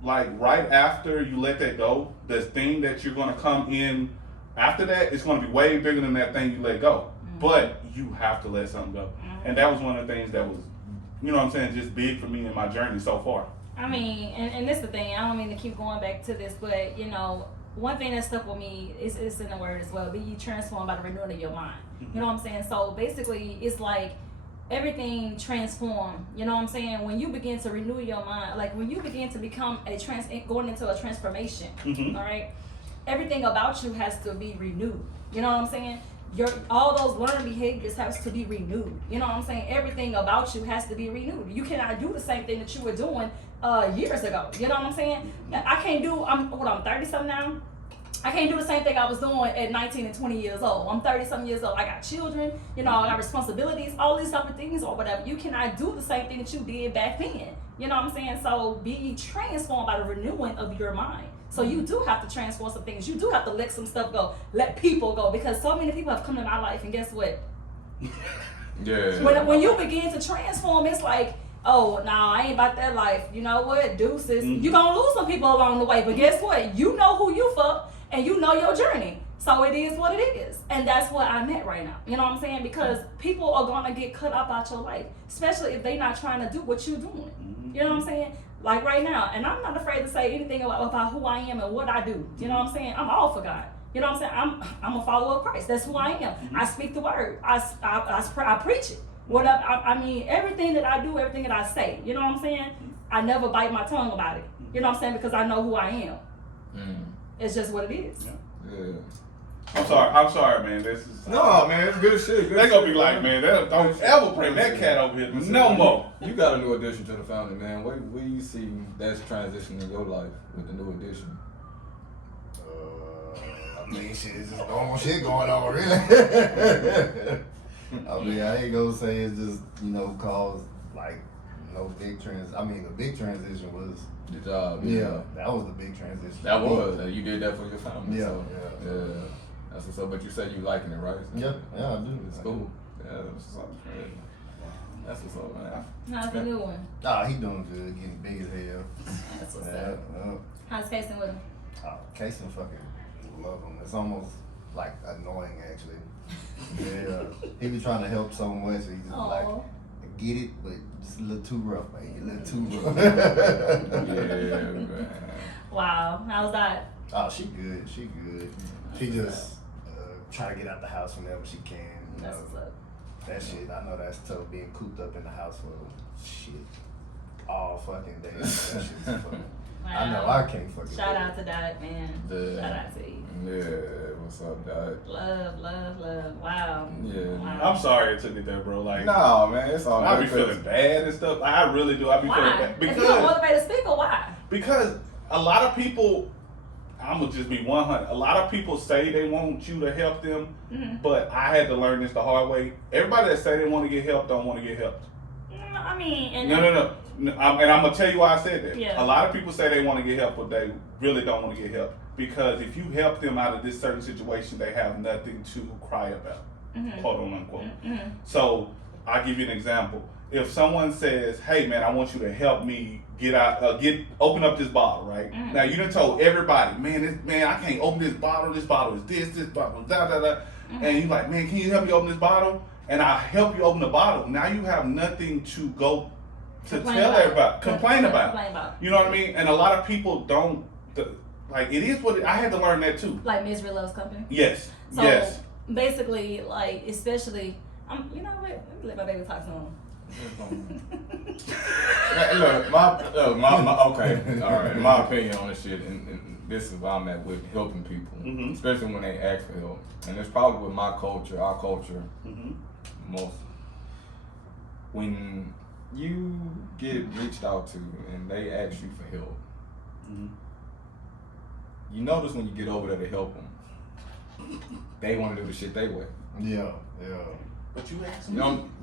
like right after you let that go, the thing that you're gonna come in after that, it's gonna be way bigger than that thing you let go. But you have to let something go. And that was one of the things that was, you know what I'm saying, just big for me in my journey so far. I mean, and this is the thing, I don't mean to keep going back to this, but you know, one thing that stuck with me is in the word as well, be ye transformed by the renewing of your mind. You know what I'm saying? So basically, it's like everything transform. You know what I'm saying? When you begin to renew your mind, like when you begin to become going into a transformation, all right, everything about you has to be renewed. You know what I'm saying? All those learned behaviors has to be renewed. You know what I'm saying? Everything about you has to be renewed. You cannot do the same thing that you were doing years ago. You know what I'm saying? I can't do. I'm 30 something now. I can't do the same thing I was doing at 19 and 20 years old. I'm 30 something years old. I got children, you know, I got responsibilities, all these other things or whatever. You cannot do the same thing that you did back then. You know what I'm saying? So be transformed by the renewing of your mind. So you do have to transform some things. You do have to let some stuff go. Let people go. Because so many people have come in my life, and guess what? Yeah. When you begin to transform, it's like, oh, nah, I ain't about that life. You know what? Deuces. You're going to lose some people along the way. But guess what? You know who you fuck. And you know your journey. So it is what it is. And that's what I'm at right now. You know what I'm saying? Because people are going to get cut up out your life. Especially if they're not trying to do what you're doing. You know what I'm saying? Like right now. And I'm not afraid to say anything about who I am and what I do. You know what I'm saying? I'm all for God. You know what I'm saying? I'm a follower of Christ. That's who I am. I speak the word. I preach it. I mean, everything that I do, everything that I say. You know what I'm saying? I never bite my tongue about it. You know what I'm saying? Because I know who I am. It's just what it is. Yeah. I'm sorry, man. This is No, man, it's good shit. They gonna be like, man, don't ever bring that cat over here no more. You got a new addition to the family, man. Where you see that's transition in your life with the new addition? I mean, shit, it's just normal shit going on, really. I mean, I ain't gonna say it's just, caused, like, no big I mean, the big transition was The job. Yeah, that was the big transition. That was. You did that for your family. Yeah, So, yeah. That's what's up. But you said you liking it, right? Yeah, I do. It's cool. Yeah, that's what's up. That's what's up, man. How's the new one? Ah, he doing good, getting big as hell. That's what's up. How's Casey with him? Oh, Casey fucking love him. It's almost like annoying, actually. Yeah, he be trying to help so much, he just like, I get it, but just a little too rough, man. A little too rough. Yeah, man. Wow, how's that? Oh, she good. She good. She just try to get out the house whenever she can. That's what's up. That shit, I know that's tough, being cooped up in the house for shit all fucking day. That shit's fun. Wow. I know I can't fucking Shout do out to Dot, man. Shout out to you. Yeah, what's up, Dot? Love. Wow. Yeah. Wow. I'm sorry it took it there, bro. Like, no, man, it's all I good. be feeling bad and stuff. Like, I really do. I be feeling bad. If you don't motivate to speak, or why? Because a lot of people, I'm gonna just be 100. A lot of people say they want you to help them, but I had to learn this the hard way. Everybody that say they want to get help don't want to get helped. I mean, No. And I'm gonna tell you why I said that. Yeah. A lot of people say they want to get help, but they really don't want to get help. Because if you help them out of this certain situation, they have nothing to cry about, quote unquote. So I'll give you an example. If someone says, "Hey man, I want you to help me open up this bottle," right? Now you done told everybody, man, I can't open this bottle. This bottle is this bottle, da. And you're like, man, can you help me open this bottle? And I help you open the bottle. Now you have nothing to go to tell everybody, complain about. You know what I mean? And a lot of people don't. Like, it is what I had to learn that too. Like misery loves company. Yes. So yes. Basically, like, especially, you know what? Let me let my baby talk to him. Okay, all right. My opinion on this shit, and this is where I'm at with helping people, especially when they ask for help. And it's probably with my culture, our culture, most. When you get reached out to and they ask you for help, you notice when you get over there to help them, they want to do the shit they way. Yeah. But you asked me.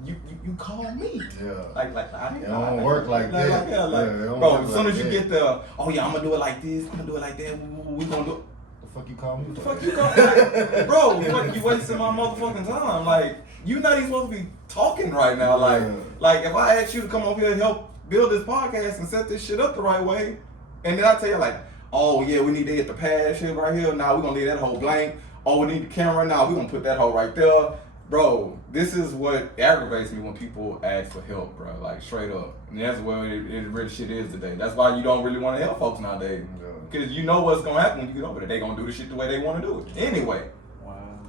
You call me. Yeah. Like it don't work like that. Bro, as soon as you get the, oh yeah, I'm gonna do it like this, I'm gonna do it like that, we gonna do it. The fuck you call me? The fuck you call me? Bro, fuck you wasting my motherfucking time. Like, you not even supposed to be talking right now. Like if I ask you to come over here and help build this podcast and set this shit up the right way, and then I tell you like, oh yeah, we need to hit the pad shit right here. Now we're gonna leave that hole blank. Oh, we need the camera. Now we're gonna put that hole right there. Bro, this is what aggravates me when people ask for help, bro. Like, straight up. And that's where it really shit is today. That's why you don't really want to help folks nowadays. Because you know what's going to happen when you get over there. They going to do the shit the way they want to do it. Anyway. Wow.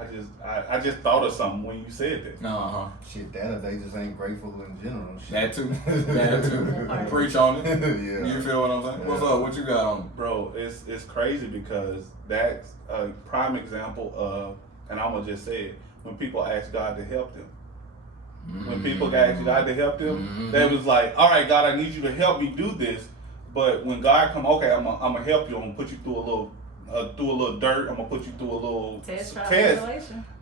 I I just thought of something when you said that. Shit, that or they just ain't grateful in general. Shit. That too. That too. Preach on it. Yeah. You feel what I'm saying? What's up? What you got on it? Bro, it's crazy because that's a prime example of, and I'm gonna just say it, when people ask God to help them. When people ask God to help them, they was like, all right, God, I need you to help me do this. But when God come, okay, I'm gonna help you. I'm gonna put you through a little dirt. I'm gonna put you through a little test.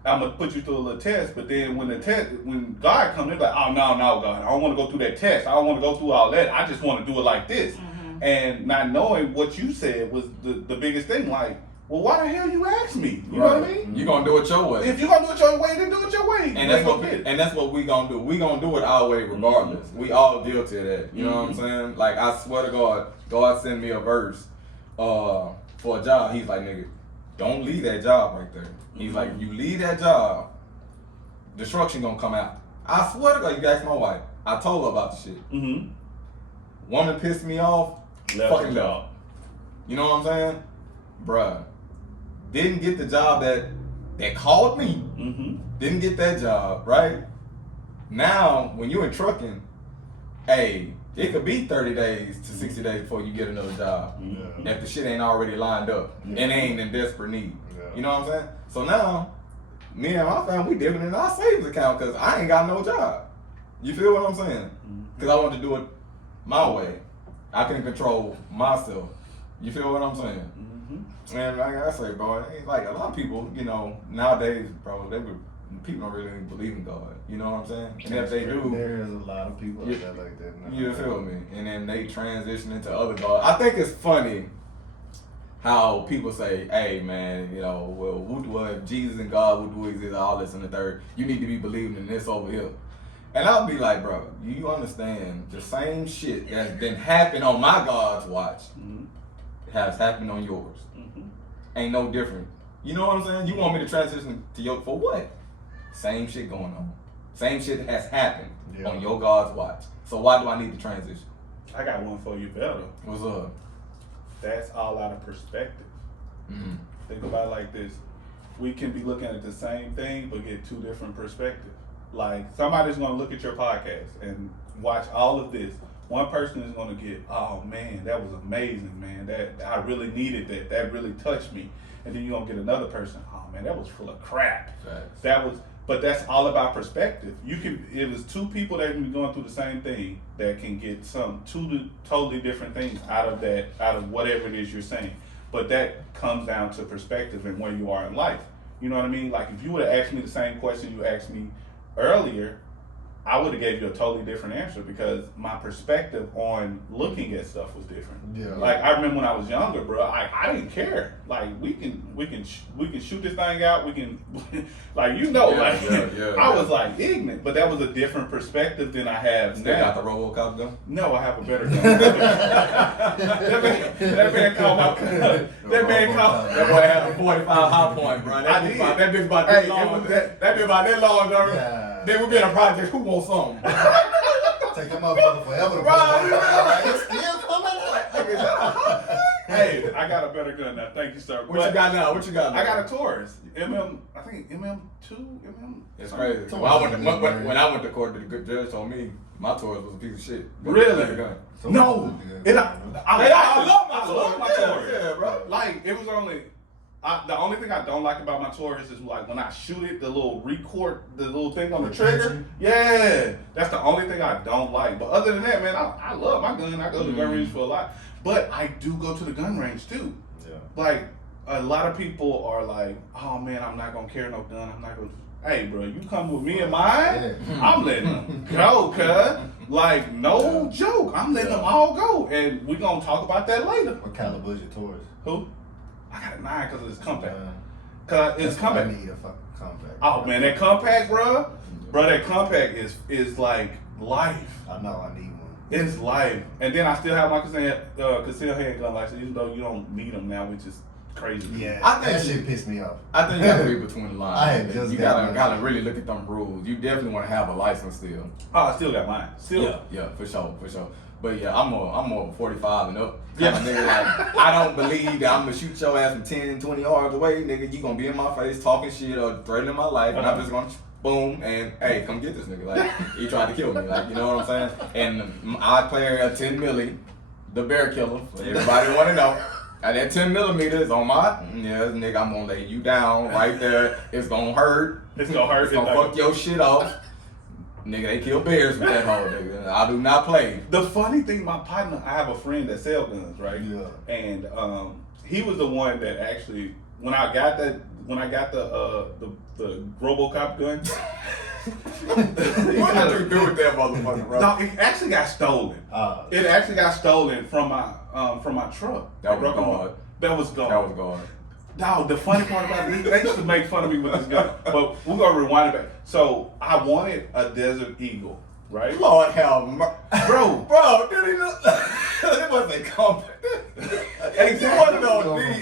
I'm gonna put you through a little test. But then when God comes, they're like, oh no, God, I don't want to go through that test. I don't want to go through all that. I just want to do it like this. And not knowing what you said was the biggest thing. Like, well, why the hell you asked me? You know what I mean? You gonna do it your way. If you gonna do it your way, then do it your way. And that's what we gonna do. We gonna do it our way regardless. We all guilty of that. You know what I'm saying? Like, I swear to God sent me a verse for a job. He's like, nigga, don't leave that job right there. He's like, you leave that job, destruction gonna come out. I swear to God, you ask my wife. I told her about the shit. Woman pissed me off. Fucking left. You know what I'm saying? Bruh. Didn't get the job that called me. Didn't get that job, right? Now, when you're in trucking, hey, it could be 30 days to 60 days before you get another job. If the shit ain't already lined up and they ain't in desperate need. You know what I'm saying? So now, me and my family, we dipping in our savings account because I ain't got no job. You feel what I'm saying? Because I want to do it my way. I can control myself. You feel what I'm saying? And like I say, bro, like a lot of people, you know, nowadays, bro, people don't really believe in God. You know what I'm saying? And if they do, there's a lot of people like that now. You feel me? And then they transition into other gods. I think it's funny how people say, hey man, you know, well, if Jesus and God would do exist, all this and the third, you need to be believing in this over here. And I'll be like, bro, you understand the same shit that's been happening on my God's watch has happened on yours. Ain't no different. You know what I'm saying? You want me to transition to your, for what? Same shit going on. Same shit has happened on your God's watch. So why do I need to transition? I got one for you better. What's up? That's all out of perspective. Think about it like this. We can be looking at the same thing but get two different perspectives. Like, somebody's going to look at your podcast and watch all of this. One person is going to get, oh man, that was amazing, man. That I really needed that. That really touched me. And then you're going to get another person, oh man, that was full of crap. But that's all about perspective. It was two people that can be going through the same thing that can get two totally different things out of whatever it is you're saying. But that comes down to perspective and where you are in life. You know what I mean? Like, if you would have asked me the same question you asked me earlier, I would have gave you a totally different answer because my perspective on looking at stuff was different. Like, I remember when I was younger, bro, I didn't care. Like, we can shoot this thing out. We can, like, I was like ignorant, but that was a different perspective than I have now. They got the Robocop gun? No, I have a better gun. that man called my gun. That boy had a 45 high point, bro. That bitch about that long. That bitch about that long, bro. Then we be in a project. Who wants something? Take that motherfucker forever. It's still coming out. Hey, I got a better gun now. Thank you, sir. What you got now? I got a Taurus. I think MM2. It's crazy. When I went to court, the good judge told me my Taurus was a piece of shit. Really? So no. I love my Taurus. Yeah, bro. Like, it was only... the only thing I don't like about my Taurus is like when I shoot it, the little thing on the trigger. Yeah, that's the only thing I don't like. But other than that, man, I love my gun. I go to the gun range for a lot. But I do go to the gun range too. Yeah. Like, a lot of people are like, oh man, I'm not gonna carry no gun. I'm not gonna. Hey, bro, you come with me and mine, I'm letting them go, cuz. Like, no joke. I'm letting them all go. And we're gonna talk about that later. What caliber is your Taurus? Who? I got a 9 because it's compact. Cause it's compact. I need a fucking compact. Oh man, that compact, bro, that compact is like life. I know, I need one. It's life. And then I still have my concealed handgun license, even though you don't need them now, which is crazy. Yeah, I think that shit pissed me off. I think you gotta read between the lines. You gotta really look at them rules. You definitely want to have a license still. Oh, I still got mine. Yeah, for sure. But yeah, I'm more 45 and up. Yeah, nigga, like, I don't believe that I'm gonna shoot your ass from 10, 20 yards away, nigga. You gonna be in my face talking shit or threatening my life, and I'm just gonna boom and hey, come get this nigga. Like, he tried to kill me, like, you know what I'm saying? And I play a 10 milli, the bear killer. Everybody wanna know. And that 10 millimeters on my nigga, I'm gonna lay you down right there. It's gonna hurt. It's gonna hurt. It's gonna fuck your shit off. Nigga, they kill bears with that hoe, nigga. I do not play. The funny thing, my partner, I have a friend that sells guns, right? Yeah. And he was the one that actually, when I got the Robocop gun. What did you do with that motherfucker, bro? No, it actually got stolen. It actually got stolen from my truck. That was gone. That was gone. That was gone. Dog, the funny part about it, they used to make fun of me with this gun. But we're gonna rewind it back. So I wanted a Desert Eagle, right? Lord have mercy. Bro, did he look? It wasn't compact. exactly.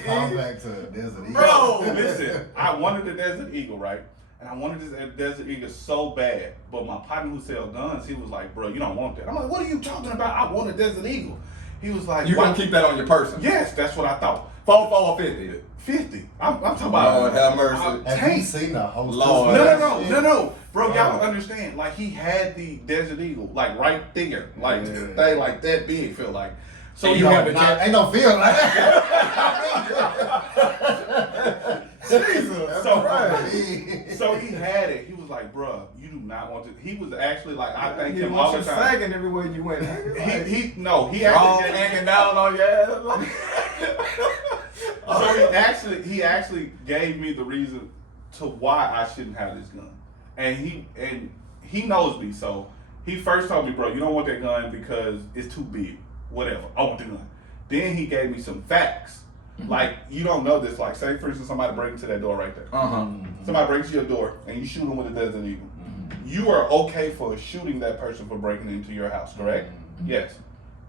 Come back to Desert Eagle. Bro, listen, I wanted the Desert Eagle, right? And I wanted this Desert Eagle so bad. But my partner who sells guns, he was like, bro, you don't want that. I'm like, what are you talking about? I want a Desert Eagle. He was like, You gonna keep that on your person? Yes, that's what I thought. 4 or 50? 50. I'm talking about. Lord have mercy. Have you seen the whole Lord. No. Bro, y'all don't understand. Like, he had the Desert Eagle, like, right there. Like, the thing like that big, feel like. So And you have the ain't no feel like that. Jesus. So he had it. He was like, bro, you do not want to. He was actually like, I thank him all all the you time. sagging everywhere you went. He All actually hanging down on your ass. So he actually gave me the reason to why I shouldn't have this gun. And he knows me, so he first told me, bro, you don't want that gun because it's too big. Whatever. I want the gun. Then he gave me some facts. Mm-hmm. Like, you don't know this. Like, say for instance, somebody breaks into that door right there. Somebody breaks your door and you shoot them with a Desert Eagle. You are okay for shooting that person for breaking into your house, correct? Yes.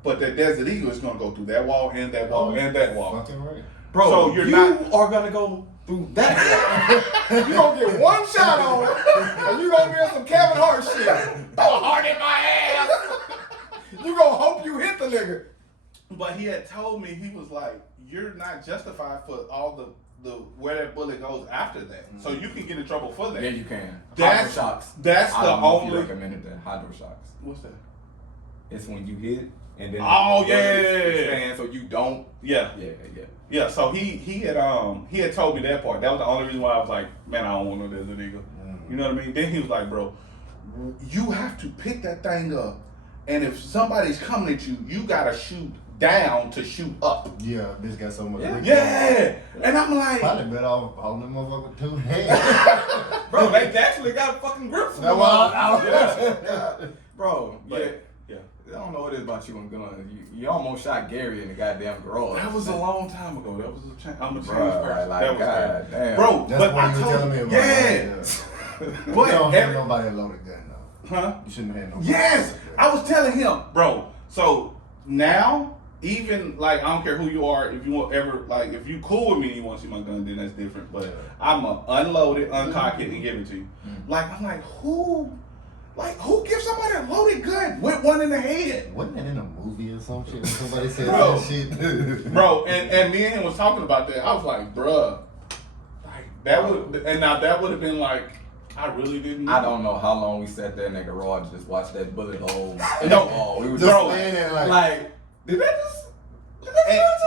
But that Desert Eagle is gonna go through that wall and that wall and that wall. Fucking right. Bro, so you are gonna go through that wall. You gonna get one shot on it, and you gonna be in some Kevin Hart shit. Throw a heart in my ass. You gonna hope you hit the nigga. But he had told me, he was like, you're not justified for all the where that bullet goes after that. So you can get in trouble for that. Yeah, you can. That's Hydro-shocks. That's I the don't know if only. you recommended that. Hydro-shocks. What's that? It's when you hit and then yeah. so you don't. Yeah. Yeah. So he had told me that part. That was the only reason why I was like, man, I don't want no Desert Eagle. You know what I mean? Then he was like, bro, you have to pick that thing up, and if somebody's coming at you, you gotta shoot down to shoot up. Yeah, bitch got so much. Yeah. And I'm like, probably better off holding them motherfucker with 2 hands. Bro, they actually got fucking grips. Bro, yeah. I don't know what it is about you and guns. You almost shot Gary in the goddamn garage. That was a long time ago. That was I'm a changed Bro, person. like, that was God damn. Bro, That's but what I you were told telling me about. Yeah. You But don't have nobody loaded gun though. Huh? You shouldn't have nobody. Yes, I was telling him, bro. So now, even like I don't care who you are, if you want ever like if you cool with me and you want to see my gun, then that's different. But I'ma unload it, uncock it, and give it to you. Like I'm like who gives somebody a loaded gun with one in the head? Wasn't that in a movie or some shit? When somebody said Bro. that shit. Bro, and me and him was talking about that. I was like, bruh, like that would, and now that would have been like, I really didn't know. I don't know how long we sat there in that garage and just watched that bullet hole. No, we were Just bro, laying there like, did that just?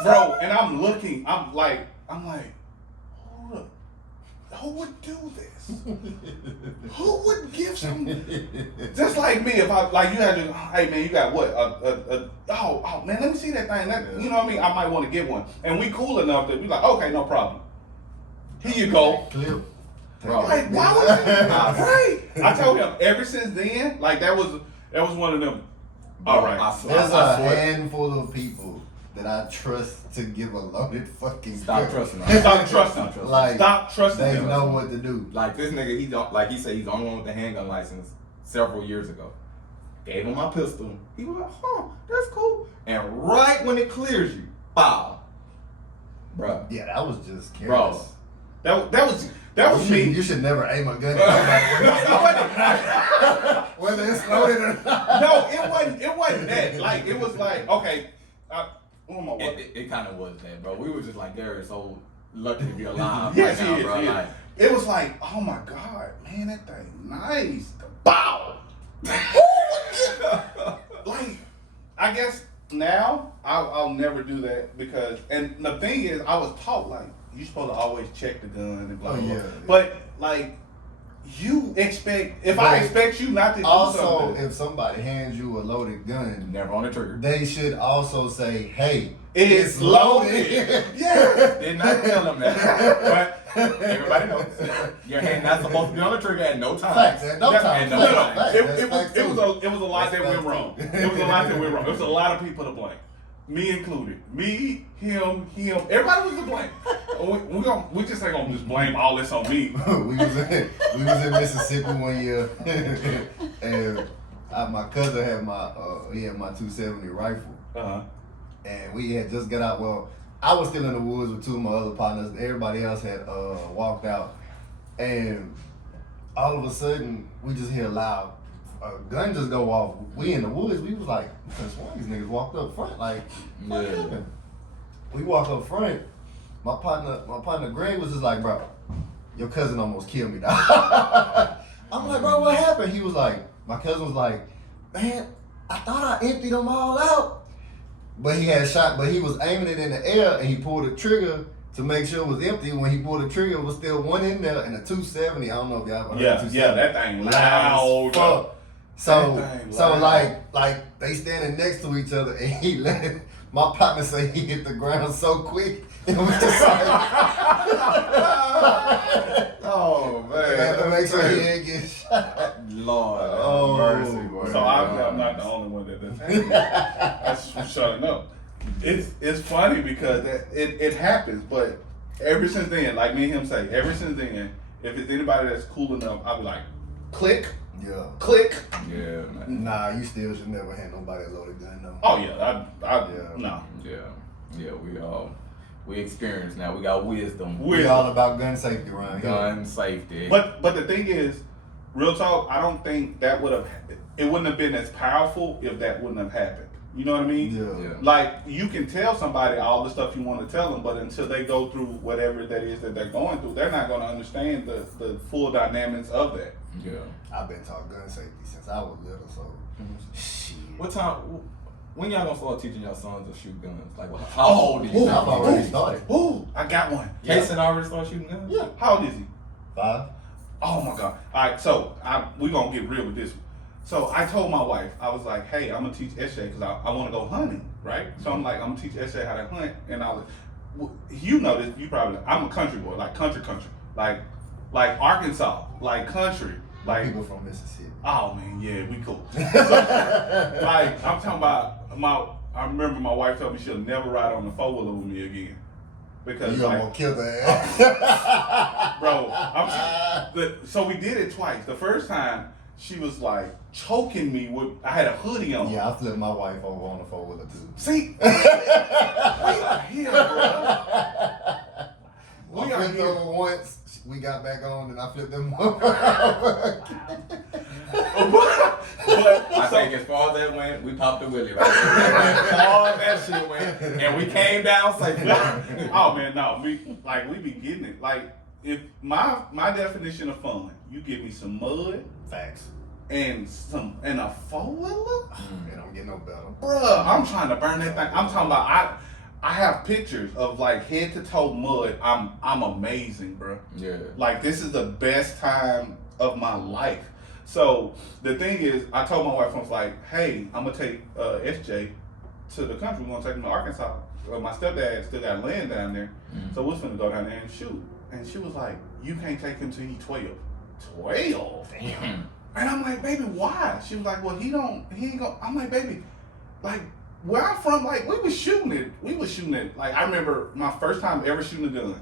bro, and I'm looking, I'm like, hold up, who would do this? Who would give some? Just like me, if I like you had to, hey man, you got what? Oh man, let me see that thing. That, you know what I mean? I might want to get one, and we cool enough that we like, okay, no problem. Here you go. Clip. Bro. Like, why would you? Right. I told him ever since then, like that was one of them. All right. There's a handful of people that I trust to give a loaded fucking Stop gun. trusting them. Stop trusting them. Like, Stop trusting they them. know what to do. Like this nigga, he don't like he said he's the only one with the handgun license several years ago. Gave him my pistol. He was like, huh, that's cool. And right when it clears you, bow. Bruh. Yeah, that was just Bro. careless. That That was me. You should never aim a gun at somebody, whether it's loaded or not. No, it wasn't that. Like, it was like, okay, It kind of was that, bro. We were just like, Derek, so lucky to be alive yes, right now, he is, bro. he is. Like, It was like, oh my God, man, that thing nice. Bow. Like, I guess now I'll never do that because, and the thing is, I was taught like you're supposed to always check the gun and blah blah. Oh, yeah. But like, you expect if I expect you not to do Also, something. if somebody hands you a loaded gun, never on the trigger. they should also say, "Hey, It's loaded." Yeah. Did not tell them that. But everybody knows. Your hand not supposed to be on the trigger at no time. Facts, at no time. And no Facts, time. facts. That's facts It too. was a lot that went wrong. It was a lot that went wrong. There was a lot of people to blame. Me included. Me, him. Everybody was to blame. We just ain't gonna just blame all this on me. we was in Mississippi one year, and my cousin had my 270 rifle, and we had just got out. Well, I was still in the woods with two of my other partners. Everybody else had walked out, and all of a sudden we just hear loud. A gun just go off. We in the woods. We was like, one of these niggas walked up front. Like, what happened? We walk up front. My partner Greg was just like, bro, your cousin almost killed me. I'm like, bro, what happened? He was like, my cousin was like, man, I thought I emptied them all out. But he had shot, but he was aiming it in the air and he pulled the trigger to make sure it was empty. When he pulled the trigger, it was still one in there and a 270. I don't know if y'all heard 270. Yeah, that thing loud. Fuck. So like they standing next to each other and he let my partner say he hit the ground so quick. It was just like, Oh man. had to make sure he didn't get shot. Lord, Oh, mercy, boy. So I'm not the only one that's happening. That's for sure to know. It's funny because it happens, but ever since then, like me and him say, ever since then, if it's anybody that's cool enough, I'll be like, click, Yeah. click. Yeah, man. Nah, you still should never hand nobody a loaded gun though. Oh yeah, no. Yeah, we experienced now. We got wisdom. We all about gun safety around here. Gun safety. But the thing is, real talk, I don't think that it wouldn't have been as powerful if that wouldn't have happened. You know what I mean? Yeah. Like, you can tell somebody all the stuff you want to tell them, but until they go through whatever that is that they're going through, they're not going to understand the full dynamics of that. Yeah. I've been taught gun safety since I was little, so shit. What time? When y'all gonna start teaching your sons to shoot guns? Like, how old are you? I've already started. Ooh, I got one. Kason already started shooting guns? Yeah. How old is he? 5. Oh my God. All right, so we're going to get real with this one. So I told my wife, I was like, hey, I'm going to teach SJ because I want to go hunting, right? So I'm like, I'm going to teach SJ how to hunt. And you know this, you probably, I'm a country boy, like country. Like Arkansas, like country. Like People from Mississippi. Oh man, yeah, we cool. So, like I'm talking about I remember my wife told me she'll never ride on the 4-wheeler with me again. Because You like, gonna kill the ass. bro, so we did it twice. The first time she was like choking me with I had a hoodie on. Yeah, I flipped my wife over on the 4-wheeler too. See? We are here, bro. I flipped over once. We got back on, and I flipped them over. I think as far as that went, we popped the willy right there. As far as that shit went, and we came down safely. Oh man, no, we be getting it. Like if my definition of fun, you give me some mud Facts. and a 4-wheeler, It don't get no better. bruh. I'm trying to burn that thing. I'm talking about I have pictures of like head to toe mud. I'm amazing, bro. Yeah. Like this is the best time of my life. So the thing is, I told my wife, I was like, hey, I'm gonna take SJ to the country. We're gonna take him to Arkansas. My stepdad still got land down there, so we're gonna go down there and shoot. And she was like, you can't take him till he's 12. 12? Damn. And I'm like, baby, why? She was like, well, he ain't gonna. I'm like, baby, like where I'm from, like we was shooting it. Like I remember my first time ever shooting a gun.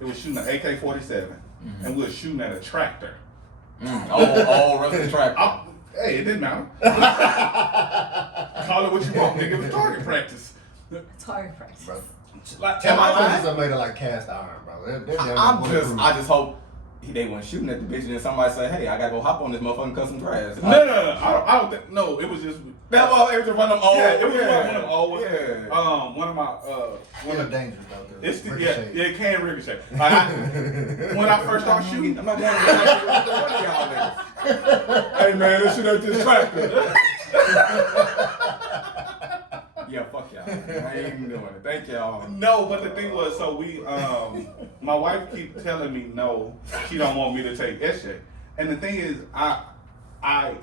It was shooting an AK-47, and we were shooting at a tractor. All rusty tractor. Hey, it didn't matter. Call it what you want, nigga. It was target practice. Target practice. Bro. Like, And am I my lying? fingers are made of like cast iron, bro. They're I just hope they weren't shooting at the bitch, and then somebody say, "Hey, I gotta go hop on this motherfucking custom grass." No. I don't think. No, it was just. That was it was one of them old. Yeah, it was one of them old. Yeah. One of my. One of dangerous out there. It's Ricochet. it can ricochet. When I first started shooting, I'm not going to one of y'all niggas. Hey man, let's shoot at this tractor. Yeah, fuck y'all. I ain't even doing it. Thank y'all. No, but the thing was, so we, my wife keep telling me no, she don't want me to take SJ. And the thing is,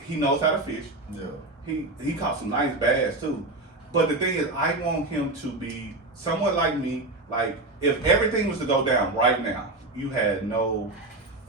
he knows how to fish. Yeah. He caught some nice bass too. But the thing is, I want him to be somewhat like me. Like, if everything was to go down right now, you had no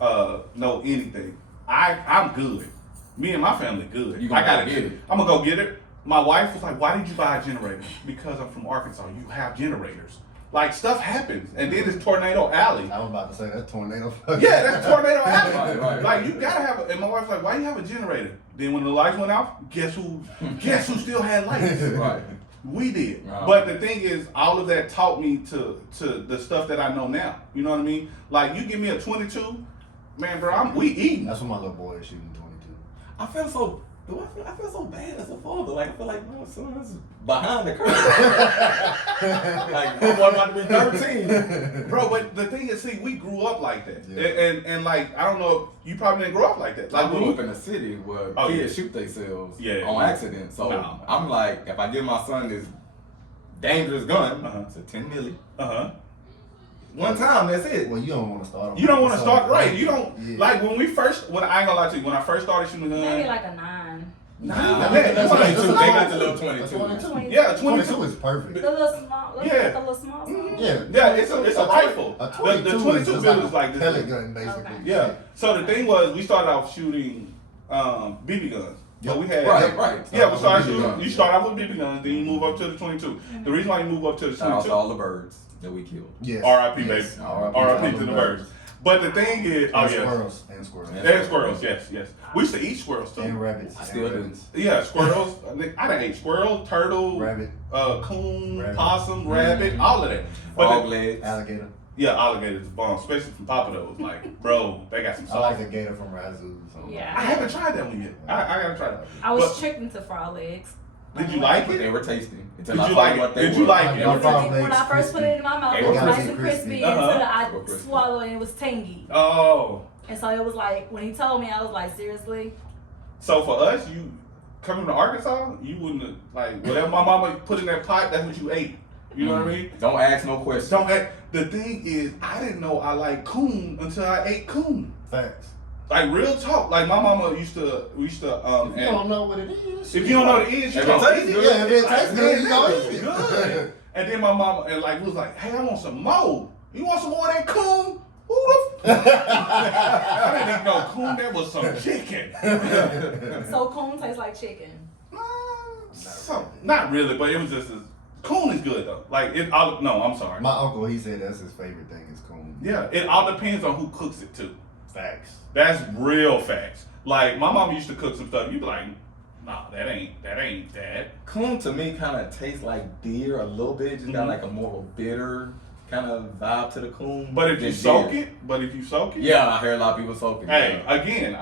anything. I'm good. Me and my family good. You gonna I gotta get it. I'm gonna go get it. My wife was like, "Why did you buy a generator?" Because I'm from Arkansas. You have generators. Like, stuff happens, and then it's Tornado Alley. I was about to say that tornado. Yeah, that's Tornado Alley. Right. Like, you gotta have. And my wife's like, "Why you have a generator?" Then when the lights went off, guess who still had lights? Right. We did. Wow. But the thing is, all of that taught me to the stuff that I know now. You know what I mean? Like, you give me a 22, man, bro, we eating. That's what my little boy is shooting 22. I feel so bad as a father. Like, I feel like my son is behind the curve. Like, my boy about to be 13. Bro, but the thing is, see, we grew up like that. Yeah. And like, I don't know, you probably didn't grow up like that. Like, I grew up in a city where kids shoot themselves on accident. So No. I'm like, if I give my son this dangerous gun, it's a 10 milli. One time, that's it. Well, you don't want to start. You don't want to start right. You don't Yeah. like when I ain't gonna lie to you. When I first started shooting a gun, Maybe like a 9. that's 22. They got nice. the little That's 22. 22. Yeah, 22 is perfect. The little small. Yeah. The little small. Yeah, it's a rifle. A The 22 22 is just bill like is like a this. pellet gun, basically. Okay. Yeah. So the thing was, we started off shooting BB guns. So we had Right. Yeah, we started BB shooting. guns. You start off with BB guns, then you move up to the 22. The reason why you move up to the Shout out 22, to all the birds that we killed. Yes. R.I.P. Yes. baby, R.I.P. R.I.P. to the birds. But the thing is, And yes, squirrels. And squirrels. and squirrels, yes. We used to eat squirrels too. And rabbits. I still do. rabbits. Yeah, squirrels. I done ate squirrel, turtle, Rabbit. coon, Rabbit. possum, rabbit, all of that. But Frog legs. Alligator. yeah, alligators bomb, especially from Papa Do's. Like, bro, they got some I sauce. like the gator from Razoo. So. Yeah. I haven't tried that one yet. I gotta try that. I was But tricked into frog legs. did you like But they it? were tasty. Until Did I you found like what it? they Did you were. like Yeah. it? Frog When legs I first put it in my mouth, They it were was nice crispy. and crispy Uh-huh. until I They were crispy. swallowed it and it was tangy. Oh, And so it was like, when he told me, I was like, seriously? so for us, you coming to Arkansas, you wouldn't have, like, whatever my mama put in that pot, that's what you ate. You know what I mean? Don't ask no questions. Don't act. The thing is, I didn't know I like coon until I ate coon. Facts. Like, real talk. Like, my mama we used to If you don't know what it is. if you don't know what it is, you If it don't tastes eat good, Yeah, if it Like, tastes good, you man, go that eat was it. good. And then my mama and like was like, "Hey, I want some more. You want some more of that coon? Who the I didn't even know coon. That was some chicken. So coon tastes like chicken. Not really, but it was just coon is good though. Like it all. No, I'm sorry. My uncle, he said that's his favorite thing is coon. Yeah, it all depends on who cooks it too. Facts. That's real facts. Like my mom used to cook some stuff. You'd be like, nah, that ain't that. Coon to me kind of tastes like deer a little bit. Just got like a more of a bitter kind of vibe to the coon. But if you than soak deer. it, Yeah, I hear a lot of people soaking. Hey, yeah. again,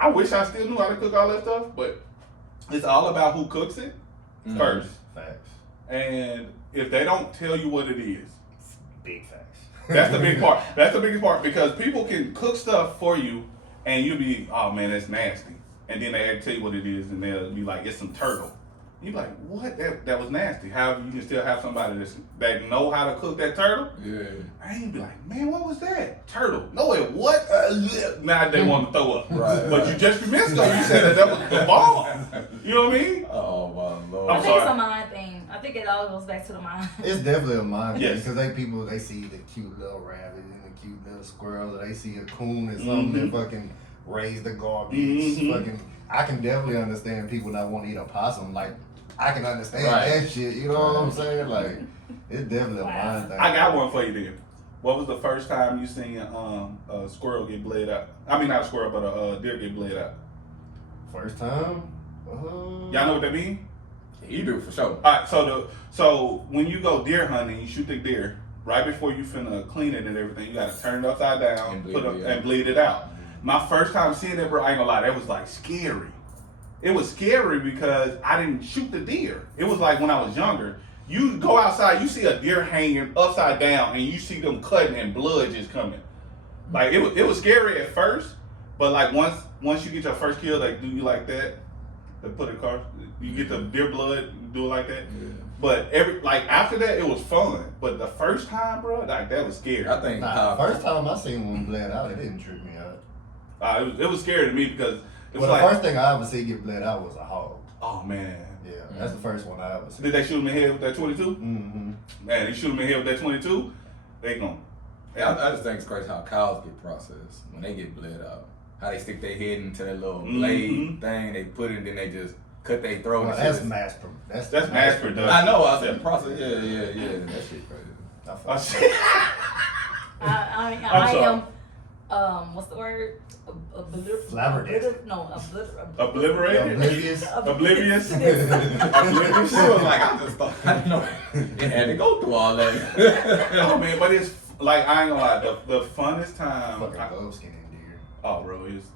I wish I still knew how to cook all that stuff, but it's all about who cooks it first. Facts. And if they don't tell you what it is, Big facts. that's the big part. That's the biggest part because people can cook stuff for you and you'll be, oh man, that's nasty. And then they tell you what it is and they'll be like, it's some turtle. You be like, what? That was nasty. However, you can still have somebody that know how to cook that turtle. Yeah. I ain't be like, man, what was that? Turtle. No, it what? Now they want to throw up. Right. But you just missed though. You said that was the bomb. You know what I mean? Oh my lord. I I'm think it's sorry. a mind thing. I think it all goes back to the mind. It's definitely a mind thing Yes. because they see the cute little rabbit and the cute little squirrel, or they see a coon or something that fucking raise the garbage. Fucking, I can definitely understand people that want to eat a possum. Like, I can understand Right. that shit. You know what I'm saying? Like, it's definitely a mind thing. I got one for you then. What was the first time you seen a squirrel get bled out? I mean, not a squirrel, but a deer get bled out. First time. Y'all know what that mean? You do for sure. All right, so when you go deer hunting, you shoot the deer, right before you finna clean it and everything, you gotta turn it upside down, And and bleed it out. My first time seeing it, bro, I ain't gonna lie, that was like scary. It was scary because I didn't shoot the deer. It was like when I was younger. You go outside, you see a deer hanging upside down, and you see them cutting and blood just coming. Like it was scary at first, but like once you get your first kill, like do you like that? They put a car, you get the deer blood, do it like that. Yeah. But after that, it was fun. But the first time, bro, like that was scary. I think First time I seen one bled out, it didn't trip me out. It was scary to me because it was Well, like the first thing I ever see get bled out was a hog. oh man. Yeah, that's the first one I ever seen. Did they shoot him in the head with that 22? Mm-hmm. Man, they shoot him in the head with that 22, they gon'. Yeah, I just think it's crazy how cows get processed when they get bled out. How they stick their head into that little blade thing, they put it, then they just cut their throat. Well, and that's shit. That's mass production. I know. I said process. Yeah. That shit crazy. I am what's the word? Flabbergasted. Obliterated? Oblivious. Oblivious? She was like, I just thought, I didn't know it had to go through all that. Oh man, but it's like I ain't gonna lie, the funnest time. Fucking glove skinning deer. Oh bro, it's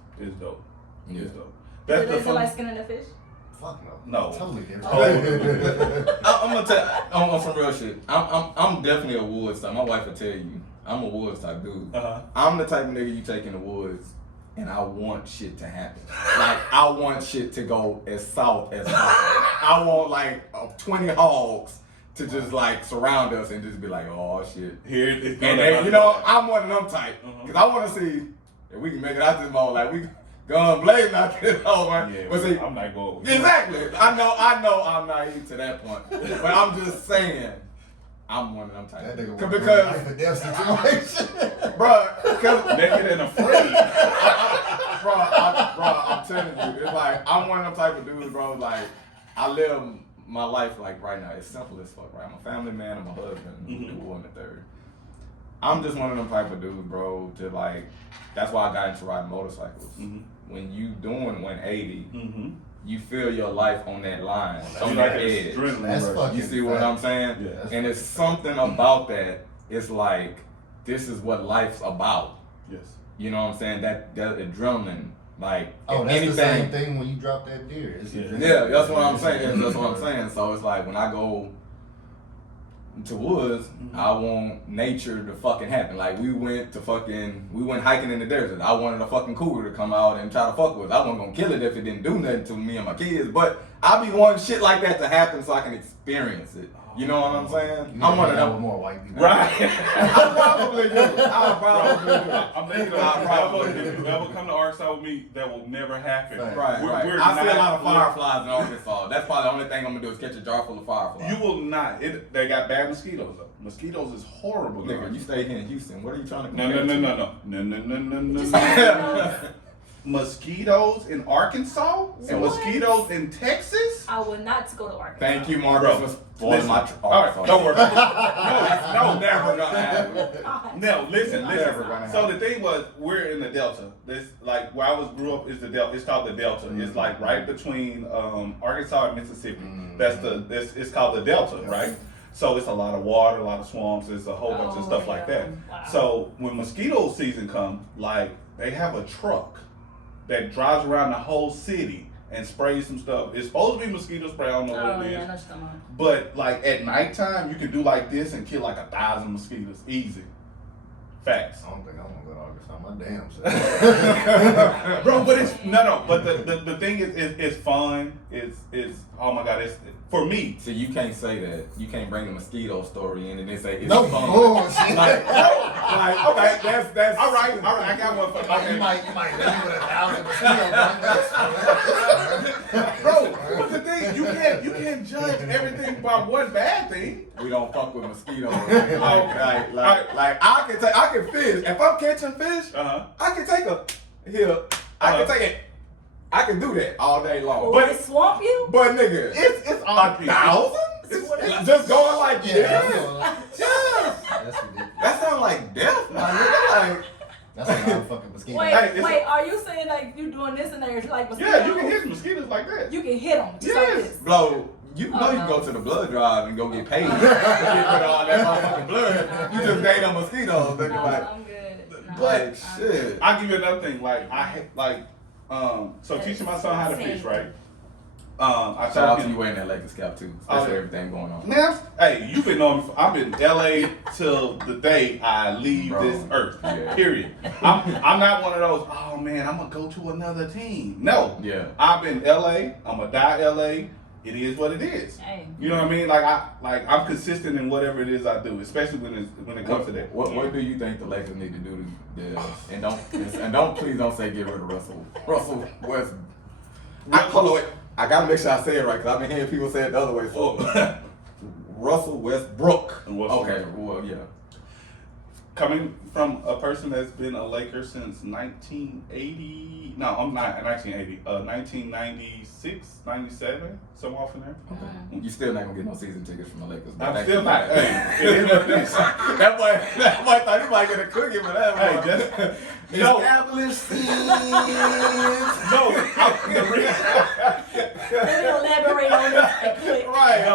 dope. Yeah. It's dope. Is That's it the like fun. skinning a fish? Fuck No. Totally different. I'm gonna tell. I'm on some real shit. I'm definitely a woods type. My wife will tell you, I'm a woods type dude. I'm the type of nigga you take in the woods, and I want shit to happen. Like I want shit to go as south as possible. I want like 20 hogs to just like surround us and just be like, oh shit. Here it's And then, you know, I'm one of them type. Because I want to see if we can make it out this mall. Like, we gun blazing out this hole, man. Yeah, But see, I'm not going. exactly. I know I'm naive to that point. But I'm just saying, I'm one of them type. That nigga Because, was life or death situation. bro, because, Naked and afraid. bro, I'm telling you, it's like, I'm one of them type of dudes, bro. Like, I live my life like right now. It's simple as fuck, right? I'm a family man, I'm a husband, the one and the third. I'm just one of them type of dudes, bro, to like, that's why I got into riding motorcycles. When you doing 180, you feel your life on that line, on that edge. That's fucking You see what I'm saying? Yeah. And it's something about that, it's like, this is what life's about. Yes. You know what I'm saying? That adrenaline, like, Oh, if that's anything, the same thing when you drop that deer. It's yeah, that's what I'm saying. That's what I'm saying. So it's like when I go to woods, I want nature to fucking happen. Like we went hiking in the desert. I wanted a fucking cougar to come out and try to fuck with us. I wasn't gonna kill it if it didn't do nothing to me and my kids, but I be wanting shit like that to happen so I can experience it. You know what I'm saying? I'm one of them. more white people. Right. I probably do. I'm thinking if you ever come to Arkansas with me, that will never happen. Right. We're I see a lot of not- fireflies in Arkansas. That's probably the only thing I'm gonna do is catch a jar full of fireflies. You will not. They got bad mosquitoes though. Mosquitoes is horrible. Nigga, you stay here in Houston. What are you trying to No. Just Mosquitoes in Arkansas and What? mosquitoes in Texas. I would not go to Arkansas. Thank you, Margaret, for spoiling my All right, don't worry about it. No, Never gonna happen. No, listen. Never gonna So happen. the thing was, we're in the Delta. This like where I grew up is the Delta. It's called the Delta. It's like right between Arkansas and Mississippi. It's called the Delta, right? So it's a lot of water, a lot of swamps. There's a whole bunch of stuff like that. Wow. So when mosquito season comes, like they have a truck that drives around the whole city and sprays some stuff. It's supposed to be mosquito spray. I don't know what it is. I know what you're talking about. But like at nighttime, you can do like this and kill like 1,000 mosquitoes easy. Facts. I don't think I'm gonna go to Arkansas. My damn self. Bro, but it's no. But the thing is, it's fun. It's oh my god. It's for me. So you can't say that. You can't bring the mosquito story in and then say it's No fun. bullshit. Like, okay, that's All right. I got one for You might leave with 1,000 mosquitoes. Bro, but the thing you can't judge everything by one bad thing. We don't fuck with mosquitoes. Like I can fish. If I'm catching fish, I can take I can take it. I can do that all day long. Will it swamp you? But nigga, It's 1,000? It's just going like this. Yeah. That's ridiculous. That sounds like death, my nigga. Like, That's a lot of fucking mosquitoes. Wait, are you saying like you doing this and there's like mosquitoes? Yeah, you can hit mosquitoes like that. You can hit them just Yes. like this. bro, You know you can go to the blood drive and go get paid. You get all that motherfucking blood. You just ate on mosquitoes. Thinking like, I'm good. No, but shit. I'll give you another thing. So teaching my son how to fish, right? I Shout out told to him. you wearing that Lakers cap too, especially everything going on. Man, hey, you've been knowing me. I'm in LA till the day I leave this earth. Yeah. Period. I'm not one of those. Oh man, I'm gonna go to another team. No. Yeah. I've been LA. I'm gonna die LA. It is what it is. Hey. You know what I mean? I'm consistent in whatever it is I do, especially when it comes to that. What do you think the Lakers need to do to please don't say get rid of Russell West. Hold on, wait. I gotta make sure I say it right because I've been hearing people say it the other way. So Russell Westbrook. Okay, well, yeah. Coming from a person that's been a Laker since 1980, no, I'm not 1980, 1996, 97, somewhere off in there. Okay. You still not gonna get no season tickets from the Lakers. I'm still not. Hey, it is what it is. that boy thought he might get a cookie for that. Hey, boy. just no. Established scenes. No, the reason. Let me elaborate on this right quick. Right. No,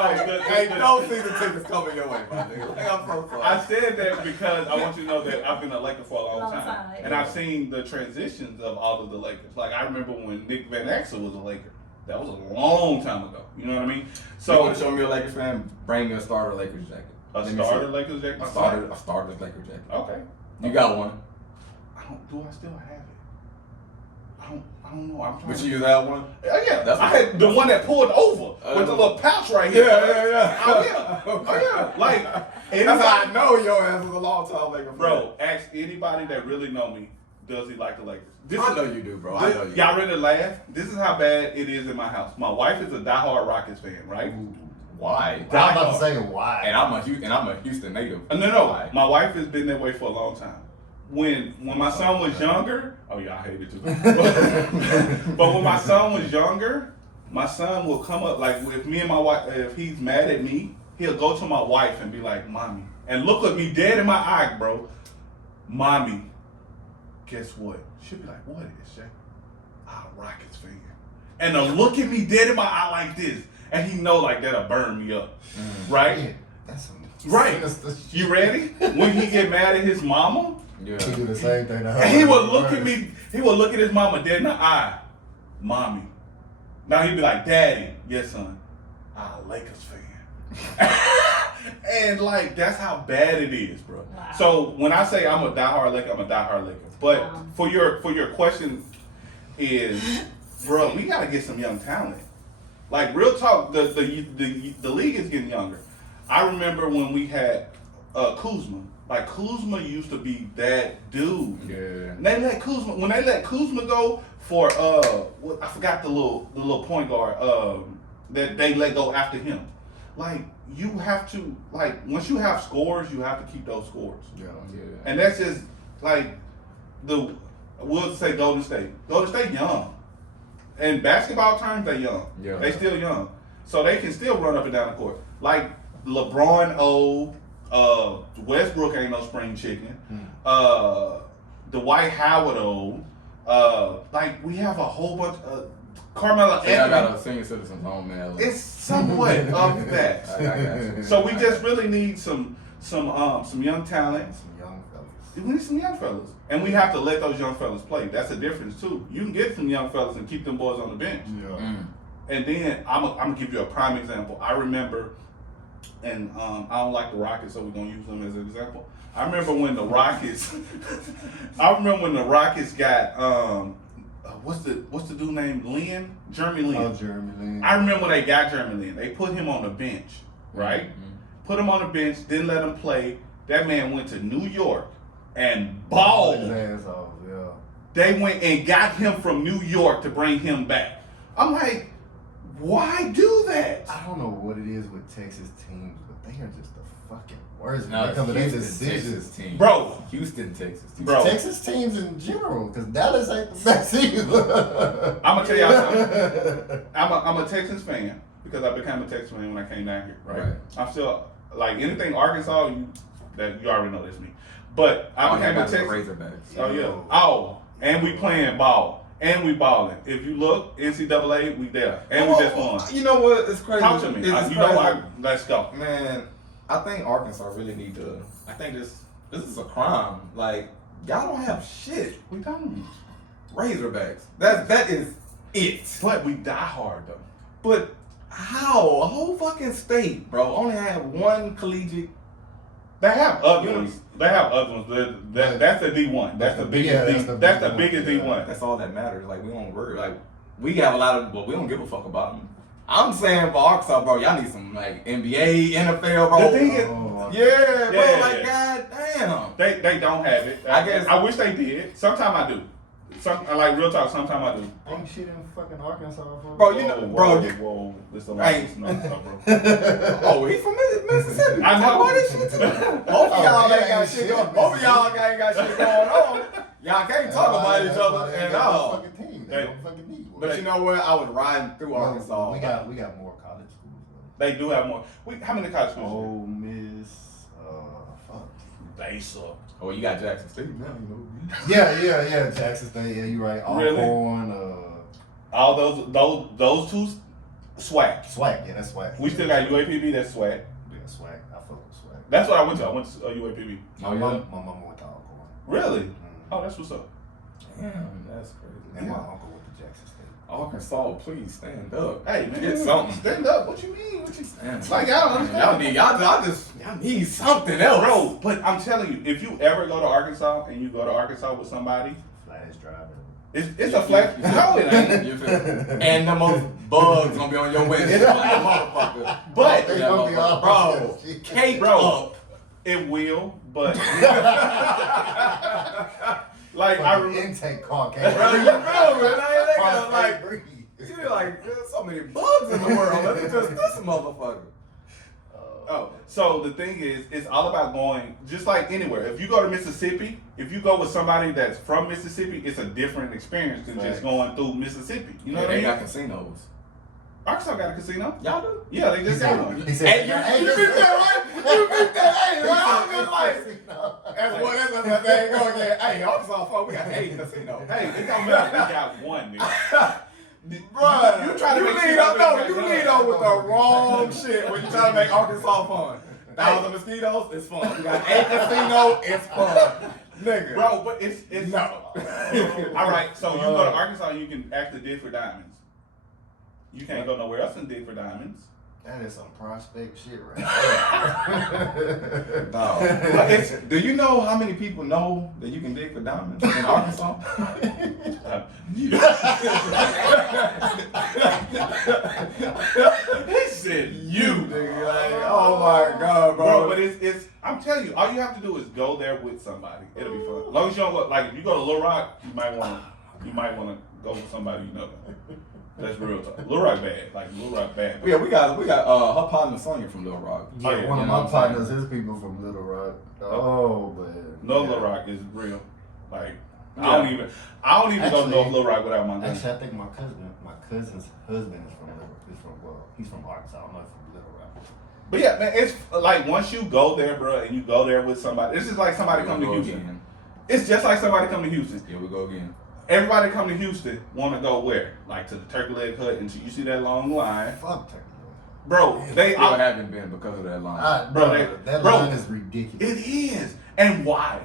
Ain't no season tickets coming your way, my nigga. I'm so sorry. I said that because I want you to know that I've been a Laker for a long time. Time. And I've seen the transitions of all of the Lakers. Like, I remember when Nick Van Exel was a Laker. That was a long time ago. You know what I mean? So, you want to show me a Lakers fan? Bring me a starter Lakers jacket. A starter Lakers jacket? A starter Lakers jacket. Okay. You got one. Do I still have it? I don't know. I'm trying But you have one? Yeah. That's I had the one that pulled over with the little pouch right here. Yeah. Oh, yeah. Oh, yeah. Like, That's how I know your ass is a long time Laker fan. Bro, ask anybody that really know me, does he like the Lakers? I know you do, bro. I know you. Y'all ready to laugh? This is how bad it is in my house. My wife is a diehard Rockets fan, right? Why? I'm about to say why. And I'm a Houston native. No. Why? My wife has been that way for a long time. When my son was younger, oh yeah, I hate it too. But when my son was younger, my son will come up like with me and my wife. If he's mad at me, he'll go to my wife and be like, "Mommy," and look at me dead in my eye, bro. "Mommy, guess what?" She'll be like, "What is Jay?" "I'm a Rockets fan." And they'll look at me dead in my eye like this, and he know like that'll burn me up, right? Yeah, that's some Right. sinister shit. You ready? When he get mad at his mama. He do the same thing to her. And he would look at me, he would look at his mama dead in the eye. "Mommy." Now he'd be like, "Daddy." "Yes, son." "I'm a Lakers fan." And like, that's how bad it is, bro. Wow. So when I say I'm a diehard Laker, I'm a diehard Laker. But Wow. for your question is, bro, we gotta get some young talent. Like real talk, the league is getting younger. I remember when we had Kuzma. Like Kuzma used to be that dude. Yeah. And they let Kuzma go for I forgot the little point guard that they let go after him. Like you have to once you have scores, you have to keep those scores. Yeah. And that's just like we'll say Golden State. Golden State young. In basketball terms, they young. Yeah. They still young. So they can still run up and down the court. Like LeBron old, Westbrook ain't no spring chicken. Dwight Howard old. Like we have a whole bunch of Carmelo So I got Anthony. a senior citizens home, man. It's somewhat of that. I got you. So we just really need some young talent. Some young fellas. We need some young fellas. And we have to let those young fellas play. That's the difference too. You can get some young fellas and keep them boys on the bench. Yeah. And then I'm gonna give you a prime example. I remember, and I don't like the Rockets, so we're gonna use them as an example. I remember when the Rockets got what's the dude named Lin? Jeremy Lin. Oh, Jeremy Lin. I remember when they got Jeremy Lin. They put him on the bench, right? Mm-hmm. Put him on the bench, didn't let him play. That man went to New York and His balled. ass off, yeah. They went and got him from New York to bring him back. I'm like, why do that? I don't know what it is with Texas teams, but they are just the fucking worst No, when it comes to their Houston, decisions. Texas team. Bro. Houston, Texas team. Bro. Texas teams in general, because Dallas ain't the best either. I'm gonna tell y'all something. I'm a Texans fan because I became a Texas fan when I came down here. Right. I'm still like anything Arkansas. You already know that's me. But I became a Texas. Razorbacks. Oh yeah. Oh, and we playing ball. And we balling. If you look, NCAA, we there. And we just won. You know what? It's crazy. Talk to me. It's You crazy. know, let's go. Man, I think Arkansas really need to. I think this is a crime. Like, y'all don't have shit. We don't. Razorbacks. That is it. But we die hard though. But how? A whole fucking state, bro, only have one collegiate. They have other ones. They have other ones. That's the D1. That's the biggest. That's the biggest D1. That's all that matters. Like, we don't worry. Like, we have a lot of, but we don't give a fuck about them. I'm saying for Arkansas, bro, y'all need some like NBA, NFL, bro. The thing is, yeah, bro, like goddamn. They don't have it. I guess I wish they did. Sometimes I do. Like real talk. Sometimes I do. Ain't shit in fucking Arkansas, Bro, you know, bro. Whoa, this a Hey. lot of stuff, bro. Oh, he's from Mississippi. I know. What is shit too. Both of y'all ain't got shit going. Both of y'all ain't got shit going on. Y'all can't talk about each other at all. Fucking team. They don't fucking need one. But you know what? I was riding through Arkansas. We got more college schools. They do have more. How many college schools? Ole Miss, fuck. They suck. Oh, you got Jackson State now, you know. Yeah. Jackson State. Yeah, you right. Really? Alcorn, All those two, swag. Swag. Yeah, that's swag. We still got UAPB. That's swag. Yeah, swag. I fuck with swag. That's what I went to. I went to UAPB. Oh, My yeah? mama went to Alcorn. Really? Mm. Oh, that's what's up. Damn, that's crazy. And my uncle went to Jackson State. Arkansas, please stand up. Hey man, Get something. Stand up. What you mean? What you? Damn. Like y'all don't understand. Y'all need something else. Bro, but I'm telling you, if you ever go to Arkansas and you go to Arkansas with somebody, Flash driving. it's a flat. No, it ain't. You feel me? And the most bugs gonna be on your windshield, motherfucker. But They gonna be all bro, cake Bro. up. it will. But like I remember. Intake car came. Bro, you feel me? They Car got like, can't breathe. you're like, there's so many bugs in the world. Let me just this motherfucker. Oh, so the thing is, it's all about going, just like anywhere. If you go to Mississippi, if you go with somebody that's from Mississippi, it's a different experience than just going through Mississippi. You know what I They mean? got casinos. Arkansas got a casino. Y'all do? Yeah, they just got one. He said, Hey, you beat that, right? You beat that, hey, right? I'm just like, that's what that thing go again. Hey, Arkansas, fuck, we got 8 casinos. Hey, it don't matter. We got one, nigga. Bruh, You try to make lead shit up, up no, in you the lead up with the wrong shit when you try to make Arkansas fun. 1,000 mosquitoes, it's fun. We got 8 casinos, it's fun. Nigga. Bro, but it's No. all right, so you go to Arkansas, you can actually dig for diamonds. You can't go nowhere else and dig for diamonds. That is some prospect shit right No. But do you know how many people know that you can dig for diamonds in Arkansas? He said you. Nigga, like, oh my God, bro. Bro, but it's I'm telling you, all you have to do is go there with somebody. It'll be fun. As long as you don't look like if you go to Little Rock, you might wanna go with somebody you know. That's real talk. Little Rock bad. Like Little Rock bad. Yeah, we got her partner Sonya from Little Rock. Yeah, yeah, one of you know my what I'm partners, his people from Little Rock. Oh, man. No, Yeah. Little Rock is real. Like Yeah. I don't even go to Actually- Little Rock without my gun. Actually, I think my cousin's husband is from he's from Arkansas. I'm not from Little Rock. But yeah, man, it's like once you go there, bro, and you go there with somebody, this is like somebody come to Here we go Houston. again. It's just like somebody come to Houston. Here we go again. Everybody come to Houston want to go where? Like to the Turkey Leg Hut until you see that long line. Fuck Turkey. Bro, they Still haven't been because of that line. Bro, that bro, line is ridiculous. it is. And why?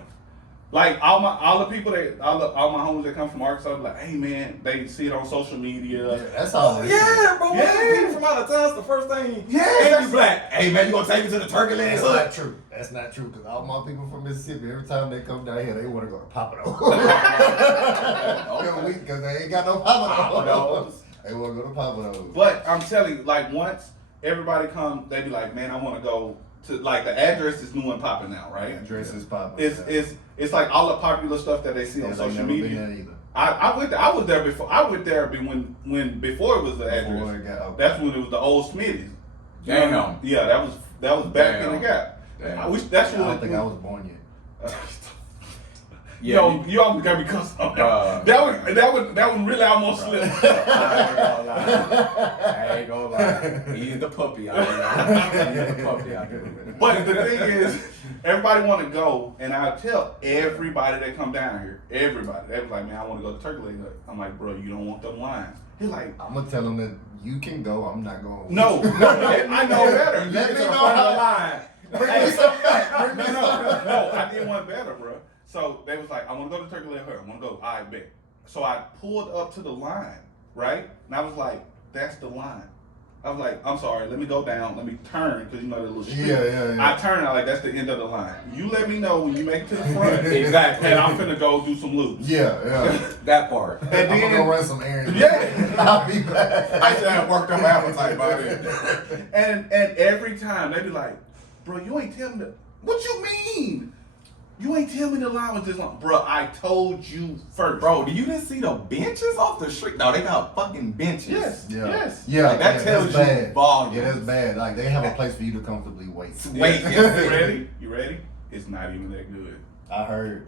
Like all my homies that come from Arkansas, be like, hey man, they see it on social media. Yeah, that's all. it is. Yeah, bro. Yeah. People from out of town, the first thing. Yeah, and that's- you black. Hey man, you gonna take me to the Turkey Leg That's Hut? not true. That's not true because all my people from Mississippi, every time they come down here, they want to go to Papado. Because they ain't got no Papado. Papados. They want to go to Papado. But I'm telling you, like once everybody come, they be like, man, I want to go to like the address is new and popping now, right? Address is popping. It's like all the popular stuff that they see on social media. I went there before. I went there when before it was the address. Before it got- okay. That's when it was the old Smitty's. You Damn. know? Yeah, that was back in the gap. Damn. I wish that's I what. don't think I was born yet. Yo, you almost got me cussed on that one really almost slipped. I ain't gonna lie. He's the puppy out here. He's the puppy out here. But the thing is, everybody want to go, and I tell everybody that come down here, everybody, they was like, man, I want to go to Turkey Leg Hut. I'm like, bro, you don't want them lines. He's like, I'm gonna tell them that you can go. I'm not going. no, I know better. Let me know how. Bring me some back. Bring me some back. No, I did one better, bro. So they was like, I want to go to Turkey Leg Hut. I want to go. I bet. So I pulled up to the line, right? And I was like, that's the line. I was like, I'm sorry, let me go down, let me turn, because you know the little street. Yeah. I turned, I like, that's the end of the line. You let me know when you make it to the front. Exactly. And I'm finna go do some loops. Yeah. That part. And I'm then, gonna go run some errands. yeah. I'll be back. I should have worked up appetite by then. And every time they be like, bro, you ain't tell me the, what you mean? You ain't tell me the line was this long. Bro, I told you first. Bro, do you didn't see the benches off the street? No, they got fucking benches. Yes. Yeah. Yes. Yeah. Like, that tells that's you bad. volumes. Yeah, that's bad. Like they have a place for you to comfortably wait. Wait. You ready? You ready? It's not even that good. I've heard.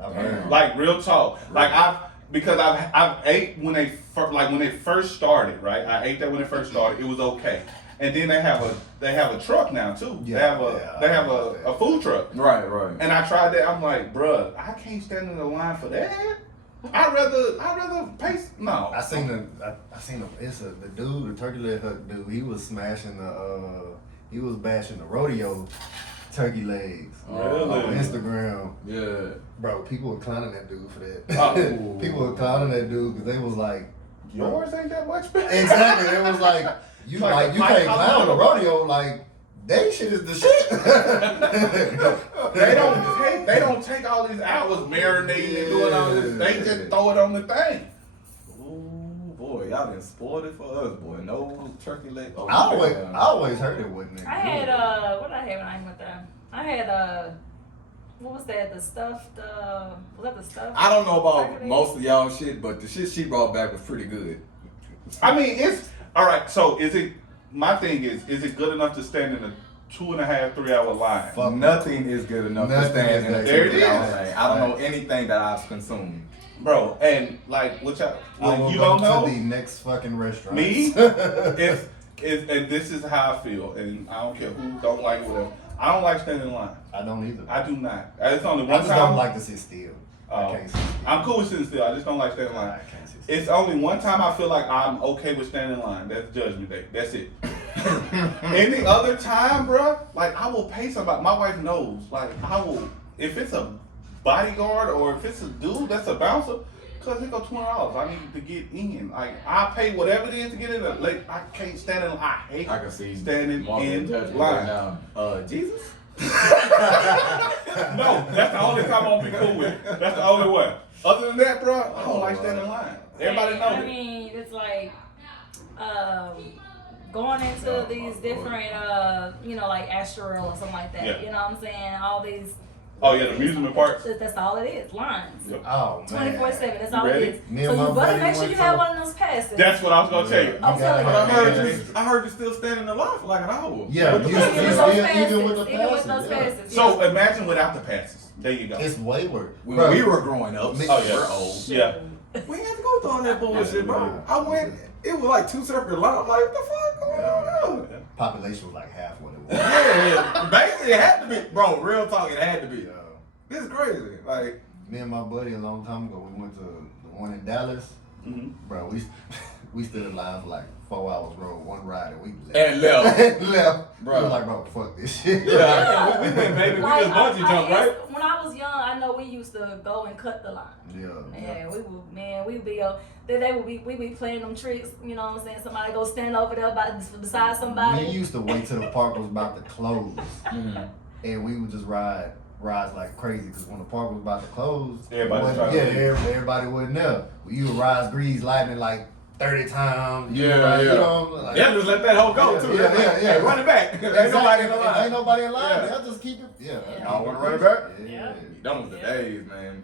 Like real talk. Like I've ate when they first started, right? I ate that when it first started. It was okay. And then they have a truck now too. Yeah, they have a food truck. Right. And I tried that. I'm like, bruh, I can't stand in the line for that. I'd rather pay. No. I seen the. It's the dude, the Turkey Leg Hut dude. He was smashing he was bashing the rodeo turkey legs Really? on Instagram. Yeah. Bro, people were clowning that dude for that. Oh. People were clowning that dude because they was like, Yours ain't that much better. exactly. It was like you Like you a can't Mike clown the Tyson. rodeo like. They shit is the shit. They don't take all these hours marinating and doing all this. They just throw it on the thing. Ooh, boy, y'all done spoiled it for us, boy. No turkey leg. Oh, I always heard it wasn't that I good. had what did I have when I went there? I had what was that? The stuffed was that the stuff? I don't know about Turkey most of y'all shit, but the shit she brought back was pretty good. I mean, it's all right. So is it? My thing is it good enough to stand in a 2.5, 3 hour line? Fuck. Nothing is good enough to Nothing stand is in a good. There it 2 hour is. lane. I don't know anything that I've consumed. Bro, and like, what y'all, I will you go don't know? to the next fucking restaurant. Me? And this is how I feel, and I don't care who don't like it, whatever. I don't like standing in line. I don't either. I do not. It's only I one just time. don't like to sit still. I Oh. can't sit still. I'm cool with sitting still. I just don't like standing in I line. can't sit still. It's only one time I feel like I'm okay with standing in line. That's Judgment Day. That's it. Any other time, bruh, like I will pay somebody. My wife knows. Like I will, if it's a bodyguard or if it's a dude that's a bouncer, cause it go $20. I need to get in. Like I pay whatever it is to get in. Like I can't stand in. I hate I can see standing Marvel in judgment line. right now. Jesus? No, that's the only time I'm gonna be cool with it. That's the only one. Other than that, bro, I don't like standing in line. Everybody knows I it. mean, it's like going into these different, like Astral or something like that. Yeah. You know what I'm saying? All these. Oh yeah, the amusement parks. That's all it is. Lines. Yep. Oh man. 24/7. That's You all ready? it is. Me So and you my better buddy make sure went you to- have one of those passes. That's what I was gonna tell you. I'm telling you. I heard you still standing in line for like an hour. Yeah, With the you passes. Even with still those passes. even with the Even with those passes. Yeah. passes. So imagine without the passes. There you go. It's way worse. When Bro, we were growing up, Me- Oh, yeah. we're old. Yeah. We had to go through all that bullshit, bro. Yeah. I went, it was like 2 separate lines. I'm like, what the fuck going on now? population was like half what it was. Yeah, basically it had to be, bro. Real talk, it had to be. Yeah. This is crazy. Like, Me and my buddy a long time ago, we went to the one in Dallas. Mm-hmm. Bro, we stood in line for like 4 hours, rode one ride, and we left. and left. left. Bro. We was like, bro, fuck this shit. Yeah, we went, baby. We Like, just bungee jumped, right? When I was young, I know we used to go and cut the line. Yeah. Yeah, we'd be we be playing them tricks, you know what I'm saying? Somebody go stand over there beside somebody. We used to wait till the park was about to close, Mm-hmm. and we would just ride rides like crazy because when the park was about to close, everybody wasn't there. You would rise Grease Lightning like 30 times. You know, like, Yeah, just let that hoe go, too. Yeah. Hey, run it back. Ain't Exactly. nobody in the line. Ain't nobody in line. Yeah. They'll just keep it. Yeah. Y'all wanna run it back? Yeah. Them was the days, man.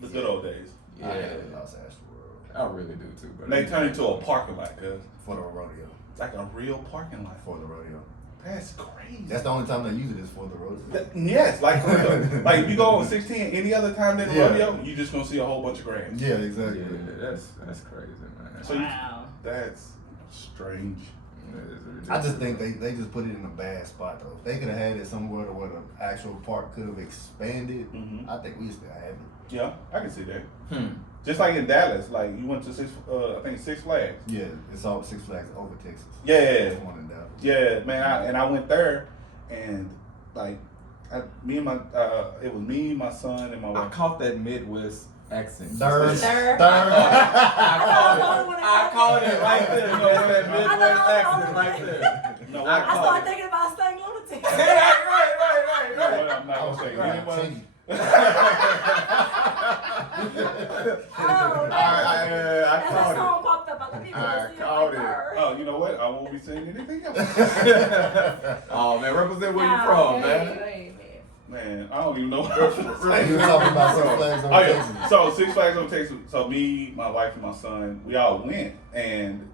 The good old days. I Yeah. had Los Astroworld I really do, too, bro. They turned into a parking lot, cuz. for the rodeo. Like a real parking lot. For the rodeo. That's crazy. That's the only time they use it is for the rodeo. Yes, like for real. Like if you go on 16, any other time than the Yeah. rodeo, you just gonna see a whole bunch of grass. Yeah, exactly. Yeah, that's crazy, man. So Wow. that's strange. I just think they just put it in a bad spot though. If they could have had it somewhere to where the actual park could have expanded, I think we still have it. Yeah, I can see that. Just like in Dallas, like you went to I think Six Flags. Yeah, it's all Six Flags over Texas. Yeah, There's one in Dallas. yeah, man. I went there, and like, it was me, my son, and my I wife. caught that Midwest accent. Third. Third. I caught it right there. You know, it's that Midwest accent right there. No, I I caught started it. thinking about staying lunatic. Right. I'm not gonna say anyone. Oh, I that caught song popped up. Let me go I see caught it. it. Oh, you know what? I won't be saying anything else. it. Oh man, represent where you from, man. Man, I don't even know what You were talking about Six Flags over Oh Texas. yeah. So Six Flags over Texas. So me, my wife, and my son, we all went, and